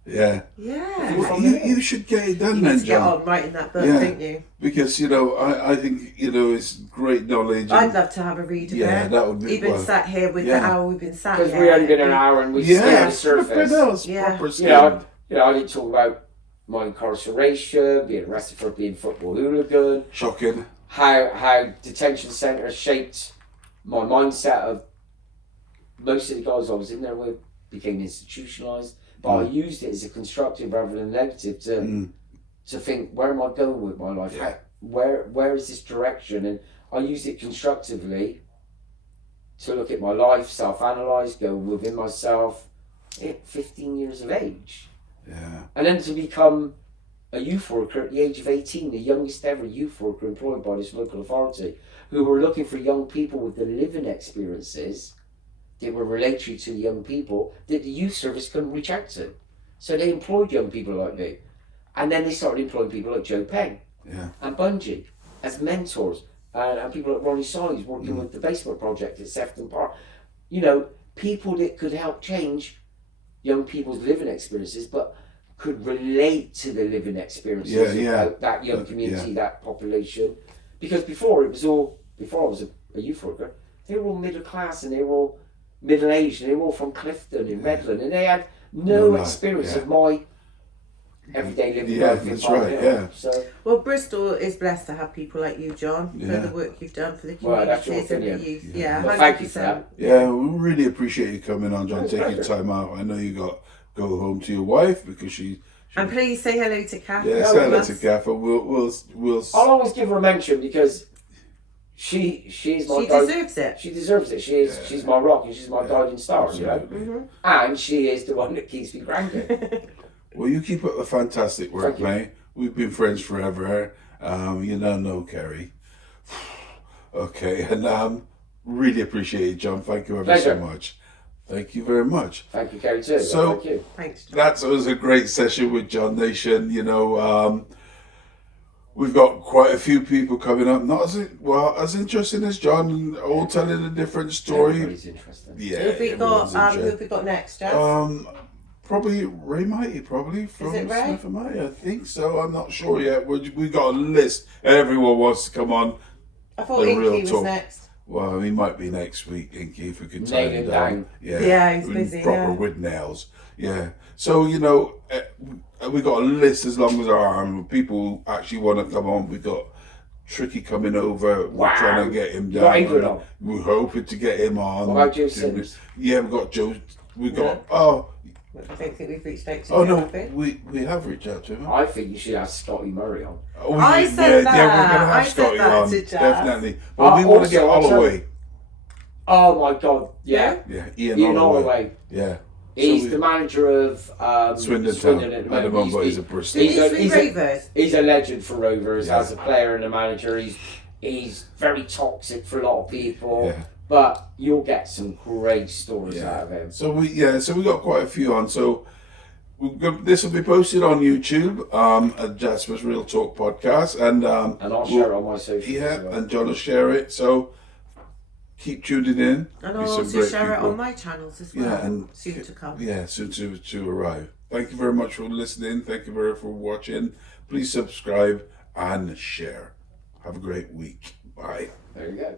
Yeah. Yeah. You should get it done You then, need to get John. on writing that book, don't you? Because, I think, it's great knowledge. I'd love to have a read of it. that would be even sat here with the hour we've been sat here. Because we only been an hour and we've seen the surface. Proper I didn't talk about my incarceration, being arrested for being a football hooligan. Shocking. How detention centres shaped my mindset of most of the guys I was in there with became institutionalised. But I used it as a constructive rather than negative to think, where am I going with my life? Yeah. Where is this direction? And I used it constructively to look at my life, self-analyse, go within myself at 15 years of age. Yeah. And then to become a youth worker at the age of 18, the youngest ever youth worker employed by this local authority, who were looking for young people with the living experiences that were relatory to the young people that the youth service couldn't reach out to. So they employed young people like me. And then they started employing people like Joe Peng and Bungie as mentors, and people like Ronnie Sides working with the Basement Project at Sefton Park. People that could help change young people's living experiences, but could relate to the living experiences of that young community, that population. Because before I was a youth worker, they were all middle class and they were all middle aged and they were all from Clifton in Redland, and they had no experience of my everyday living life. That's right. So, well, Bristol is blessed to have people like you, John, for the work you've done for the communities and the youth. Well, thank you for that. Yeah, we really appreciate you coming on, John, taking time out. I know you got to go home to your wife because she and please say hello to Kath. Yeah, say hello to Kath, and we'll. I'll always give her a mention because she's my. She deserves it. She deserves it. She's my rock and she's my guiding star, and she is the one that keeps me grounded. Well, you keep up the fantastic work, mate. We've been friends forever. No, Kerry. Okay, and really appreciate it, John. Thank you ever so much. Thank you very much. Thank you, Kerry, too. So, thank you. Thanks, John. That was a great session with John Nation. We've got quite a few people coming up, not as interesting as John, all telling a different story. Everybody's interesting. Yeah. Who have we got next, Jeff? Probably Ray Mighty, from Is it Ray? Smith and Mighty. I think so. I'm not sure yet. We got a list. Everyone wants to come on. I thought Inky was next. Well, he might be next week, Inky, if we can tie him down. Yeah, he's busy. Proper with nails. Yeah. So, we got a list as long as our arm. People who actually want to come on. We got tricky coming over. We're Wow. trying to get him You got down. England on? We're hoping to get him on. What about Joe Sims? Yeah, we got Joe. We got Yeah. oh I don't think we've reached out to oh Joe, no, have we? we have reached out to him. I think you should have Scotty Murray on. Oh, I said that. Yeah, we're gonna have I said Scotty that on to Jazz. definitely. But we want to get also- Holloway. Oh my God! Yeah, Yeah, Ian Holloway. Yeah. He's So the manager of Swindon Swindon Town at the at the moment. moment, but he's a Bristol. he's a- He's he's with a- Rovers. He's a legend for Rovers Yeah. as a player and a manager. He's very toxic for a lot of people, Yeah. but you'll get some great stories out of him. So we got quite a few on. So this will be posted on YouTube, at Jasper's Real Talk podcast, and And I'll share it on my socials. yeah, as well. and John will share it. So keep tuning in. And Be I'll some also great share it people. on my channels as well. Yeah, and soon to come. Yeah, soon to arrive. Thank you very much for listening. Thank you very for watching. Please subscribe and share. Have a great week. Bye. There you go.